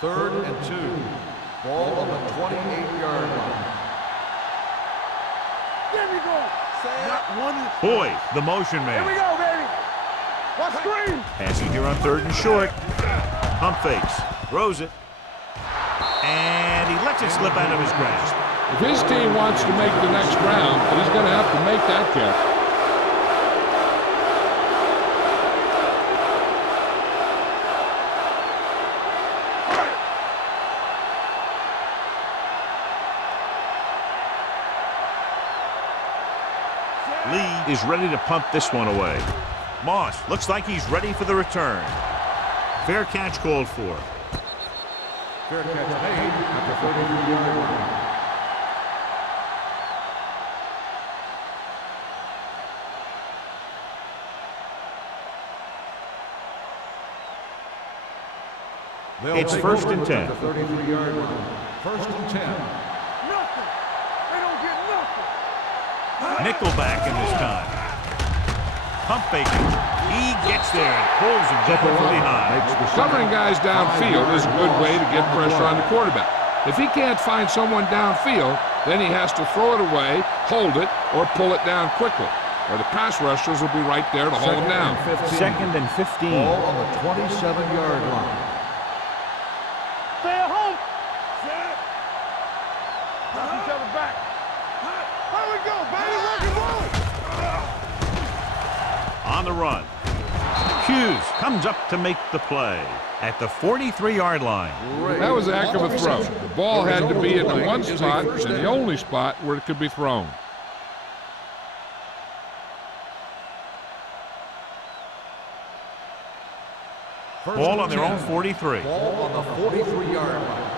Third and 2. Ball on the 28-yard line. There we go. Not one. Boy, the motion Here we man. go, baby. Watch screen. Passing here on 3rd and short. Pump fakes. Throws it. And he lets it slip out of his grasp. If his team wants to make the next round, he's going to have to make that catch. Lee is ready to punt this one away. Moss looks like he's ready for the return. Fair catch called for. Fair catch made at the 33-yard line. It's 1st and 10. At the 33-yard line. 1st and 10. Nothing. They don't get nothing. Nickelback in this time. Pump faking. He gets there and pulls him down from behind. Covering guys downfield is a good way to get pressure on the quarterback. If he can't find someone downfield, then he has to throw it away, hold it, or pull it down quickly, or the pass rushers will be right there to hold him down. 2nd and 15. Ball on the 27-yard line. Stay at home. Set. Knock each other back. There we go, baby. Rock and roll. On the run. Hughes comes up to make the play at the 43-yard line. That was a heck of a throw. The ball had to be in the one spot and the only spot where it could be thrown. Ball on their own 43. Ball on the 43-yard line.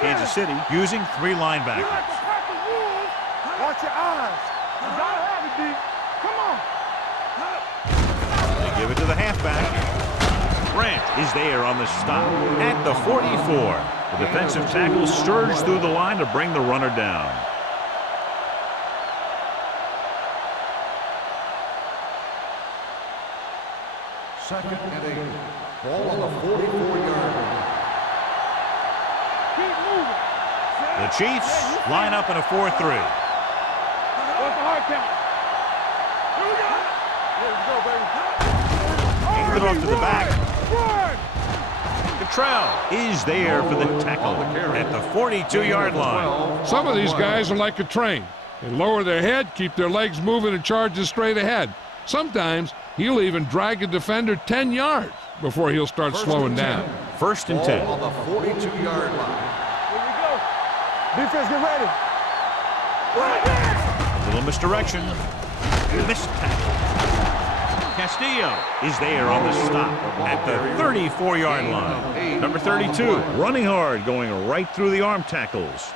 Kansas City using 3 You like linebackers. to crack the wolves. Watch your eyes. You gotta have it, D. Come on. They give it to the halfback. Grant is there on the stop at the 44. The defensive tackle surged through the line to bring the runner down. Second and 8. Ball on the 44-yard line. Keep moving. The Chiefs line up in a 4-3. What's the hard count? Here we go. Let's go, baby. Hand it off to the back. Run. Cottrell is there for the tackle at the 42-yard line. Some of these guys are like a train. They lower their head, keep their legs moving, and charge straight ahead. Sometimes he'll even drag a defender 10 yards before he'll start slowing down. First and 10. Ball on the 42-yard line. Here we go. Defense, get ready. Little misdirection. Missed tackle. Castillo is there on the stop at the 34-yard line. Number 32, running hard, going right through the arm tackles.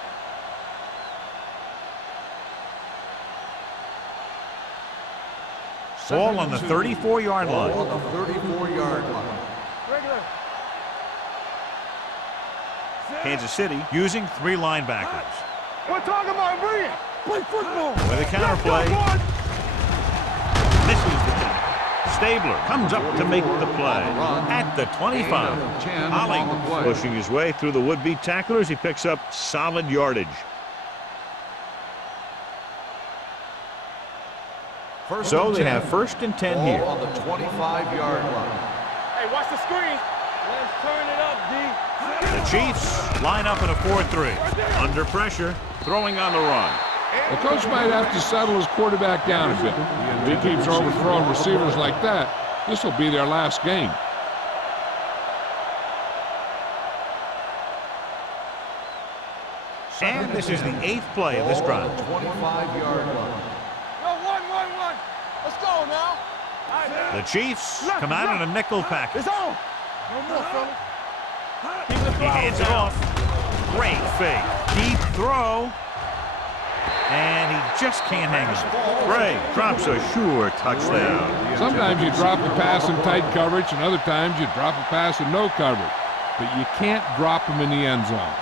Ball on the 34-yard line. Ball on the 34-yard line. Regular. Kansas City using 3 linebackers. We're talking about brilliant. Play football. With a counterplay. Misses the tackle. Stabler comes up to make the play at the 25. Holling pushing his way through the would-be tacklers. He picks up solid yardage. So they have first and 10 here. On the 25-yard line. Hey, watch the screen. Let's turn it up, D. The Chiefs line up in a 4-3. Under pressure, throwing on the run. The coach might have to settle his quarterback down a bit. If he keeps overthrowing receivers like that, this will be their last game. And this is the 8th play of this drive. 25-yard line. No, one. Let's go now. The Chiefs come out in a nickel package. It's on. No more, fellas. He hands it off. Great fake. Deep throw. And he just can't hang it. Gray drops a sure touchdown. Sometimes you drop a pass in tight coverage, and other times you drop a pass in no coverage. But you can't drop them in the end zone.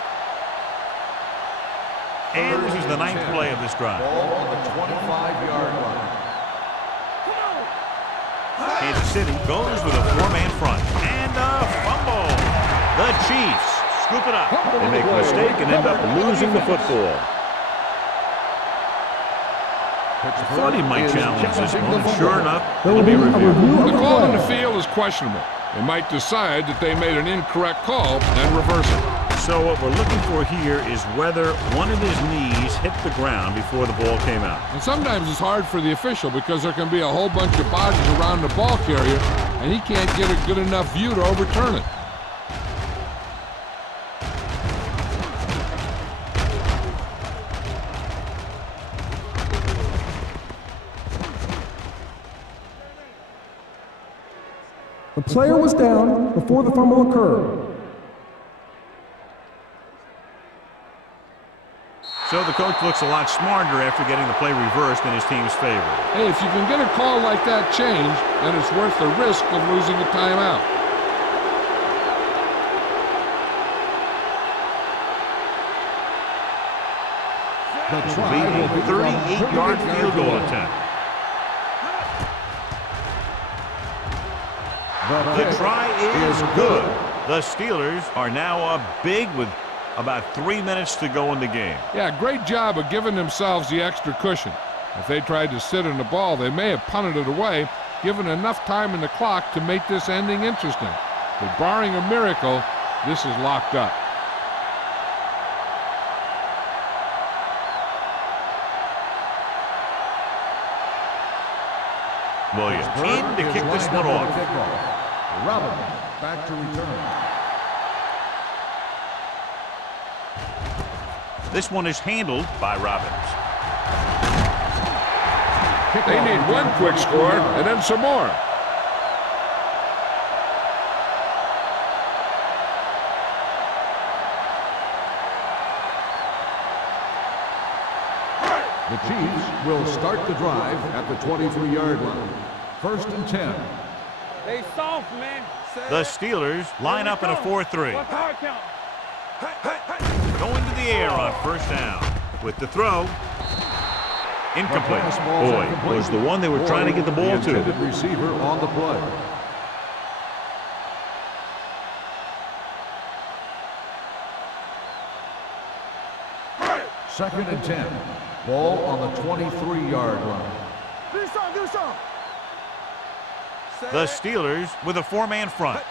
And this is the 9th play of this drive. Ball on the 25-yard line. Kansas City goes with a 4-man front. And a fumble. The Chiefs scoop it up. They make a mistake and end up losing the football. Thought he might challenge this one. Sure enough, it'll be reviewed. The call on the field is questionable. They might decide that they made an incorrect call and reverse it. So what we're looking for here is whether one of his knees hit the ground before the ball came out. And sometimes it's hard for the official because there can be a whole bunch of bodies around the ball carrier, and he can't get a good enough view to overturn it. The player was down before the fumble occurred. So the coach looks a lot smarter after getting the play reversed in his team's favor. Hey, if you can get a call like that changed, then it's worth the risk of losing a timeout. This will be a 38-yard field goal attempt. The try is good. The Steelers are now up big with about 3 minutes to go in the game. Yeah, great job of giving themselves the extra cushion. If they tried to sit on the ball, they may have punted it away, given enough time in the clock to make this ending interesting. But barring a miracle, this is locked up. Williams in to kick this one off. Robin back to return. This one is handled by Robbins. They need one quick score and then some more. The Chiefs will start the drive at the 23-yard line. First and 10. They soft, man. The Steelers line up in a 4-3. What's hard count? Going to the air on first down. With the throw. Incomplete. Boy, was the one they were trying to get the ball The intended to. receiver on the play. Second and 10. Ball on the 23-yard line. Do some. The Steelers with a four-man front.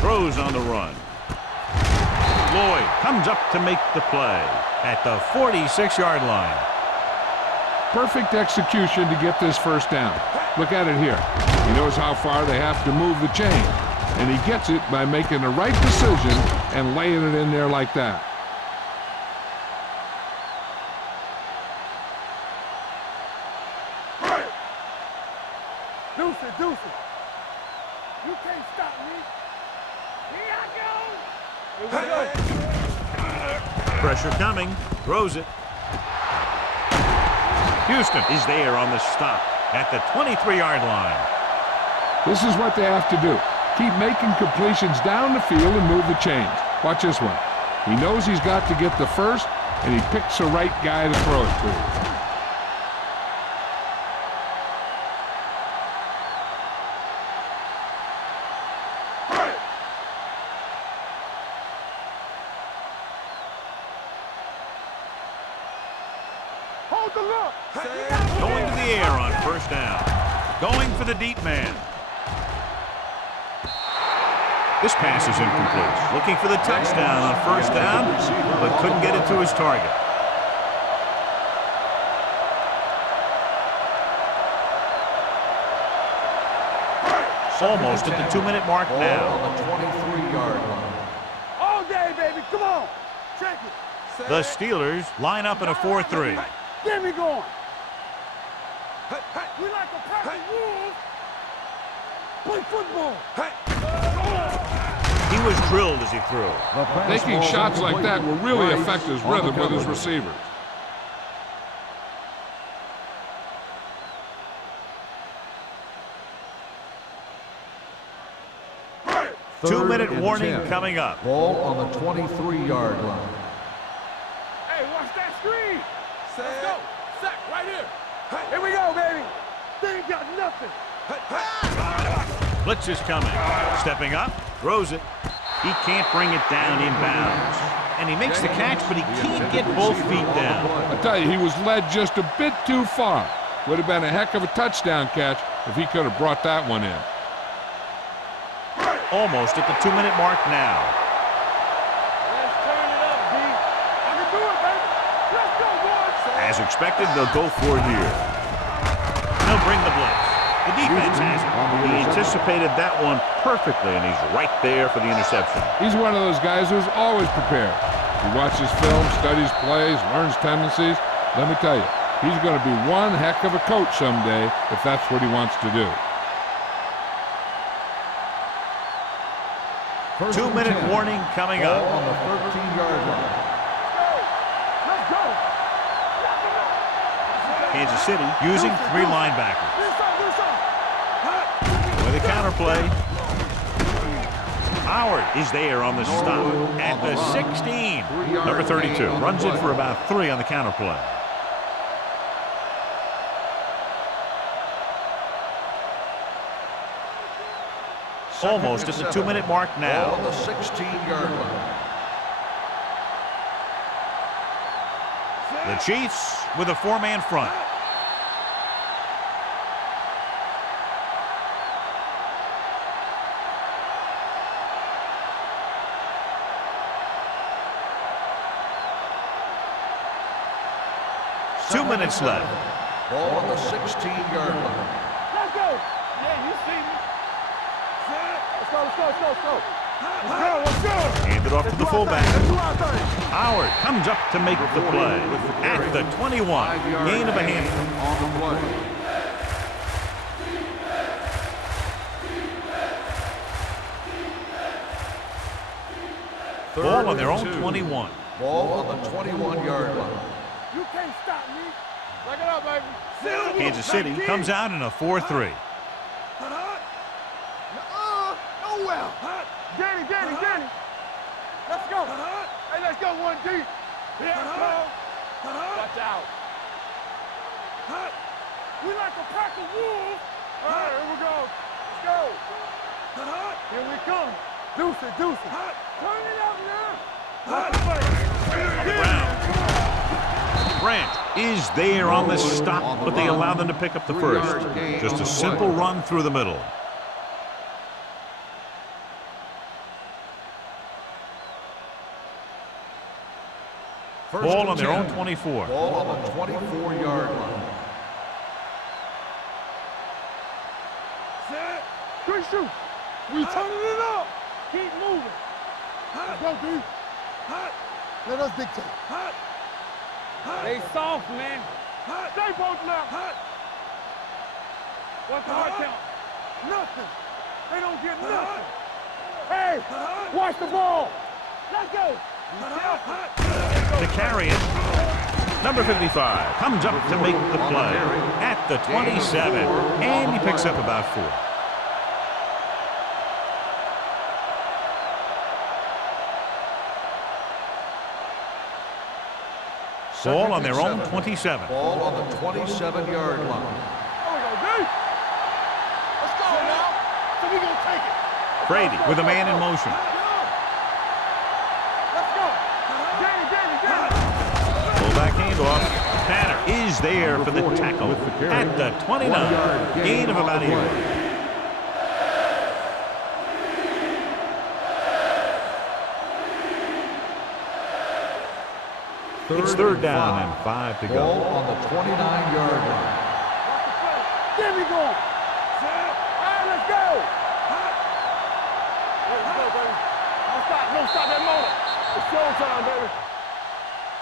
Throws on the run. Lloyd comes up to make the play at the 46-yard line. Perfect execution to get this first down. Look at it here. He knows how far they have to move the chain, and he gets it by making the right decision and laying it in there like that. Deuce it. You can't stop me. Here I go. Pressure coming. Throws it. Houston is there on the stop at the 23-yard line. This is what they have to do. Keep making completions down the field and move the chains. Watch this one. He knows he's got to get the first, and he picks the right guy to throw it to. Going to the air on first down. Going for the deep man. This pass is incomplete. Looking for the touchdown on first down, but couldn't get it to his target. Almost at the 2-minute mark now. On the 23-yard line. All day, baby. Come on. Check it. The Steelers line up in a 4-3. Get me going. We like a pack of wolves. Play football. He was drilled as he threw. Taking shots like that will really affect his rhythm with his receivers. Two-minute warning coming up. Ball on the 23-yard line. Hey, watch that screen. Let's go. Sack right here. Here we go, baby. They ain't got nothing. Blitz is coming. Stepping up, throws it. He can't bring it down inbounds. And he makes the catch, but he can't get both feet down. I tell you, he was led just a bit too far. Would have been a heck of a touchdown catch if he could have brought that one in. Almost at the 2-minute mark now. Let's turn it up, D. I can do it, baby. Let's go, boys. As expected, they'll go for it here. They'll bring the blitz. The defense has it. He anticipated that one perfectly, and he's right there for the interception. He's one of those guys who's always prepared. He watches film, studies plays, learns tendencies. Let me tell you, he's going to be one heck of a coach someday if that's what he wants to do. 2-minute warning coming up. On the 13-yard line. Let's go. Kansas City using 3 linebackers. Do some. With a counterplay. Howard is there on the stop at the 16. Number 32 runs it for about 3 on the counterplay. Almost at the 2-minute mark now. On the 16-yard line. The Chiefs with a 4-man front. Two minutes left. Ball on the 16-yard line. Let's go. Yeah, you see me. Let's go. Let's go. Hand it off to the fullback. Let's do our thing. Howard comes up to make the play at the 21. Gain of a handful. On the play. Ball on their own 21. Ball on the 21-yard line. You can't stop me. Back it up, baby. Kansas City comes out in a 4-3. Nowhere. Danny. Let's go. Hey, let's go 1D. Here I come. Watch out. We like a pack of wolves. All right, here we go. Let's go. Here we come. Deuce it. Turn it up now. Grant is there on the stop, but they allow them to pick up the first. Just a simple run through the middle. Ball on their own 24. Ball on the 24-yard line. Set. Good shoot. We turning it up. Keep moving. Let's go, D. Let us dictate. They soft, man. Stay posting up. What's the hard count? Nothing. They don't get nothing. Hey, watch the ball. Let's go. To carry it, number 55 comes up to make the play at the 27, and he picks up about 4. Ball on their own 27. Ball on the 27-yard line. There we go, D. Let's go now. So we gonna take it. Brady with a man in motion. Let's go. Danny. Fullback handoff. Tanner is there for the tackle at the 29. Gain of about 8. It's third down and 5 to go. Ball on the 29-yard line. There we go. All right, let's go. Let's go, baby. Don't stop that motor. It's showtime, baby.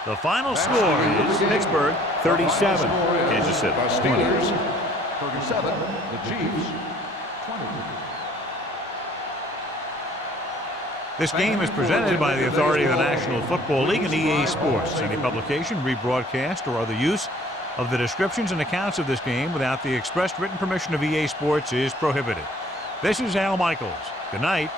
The final score is Pittsburgh 37, Kansas City The 20. Steelers 37, the Chiefs 20. This game is presented by the authority of the National Football League and EA Sports. Any publication, rebroadcast, or other use of the descriptions and accounts of this game without the expressed written permission of EA Sports is prohibited. This is Al Michaels. Good night.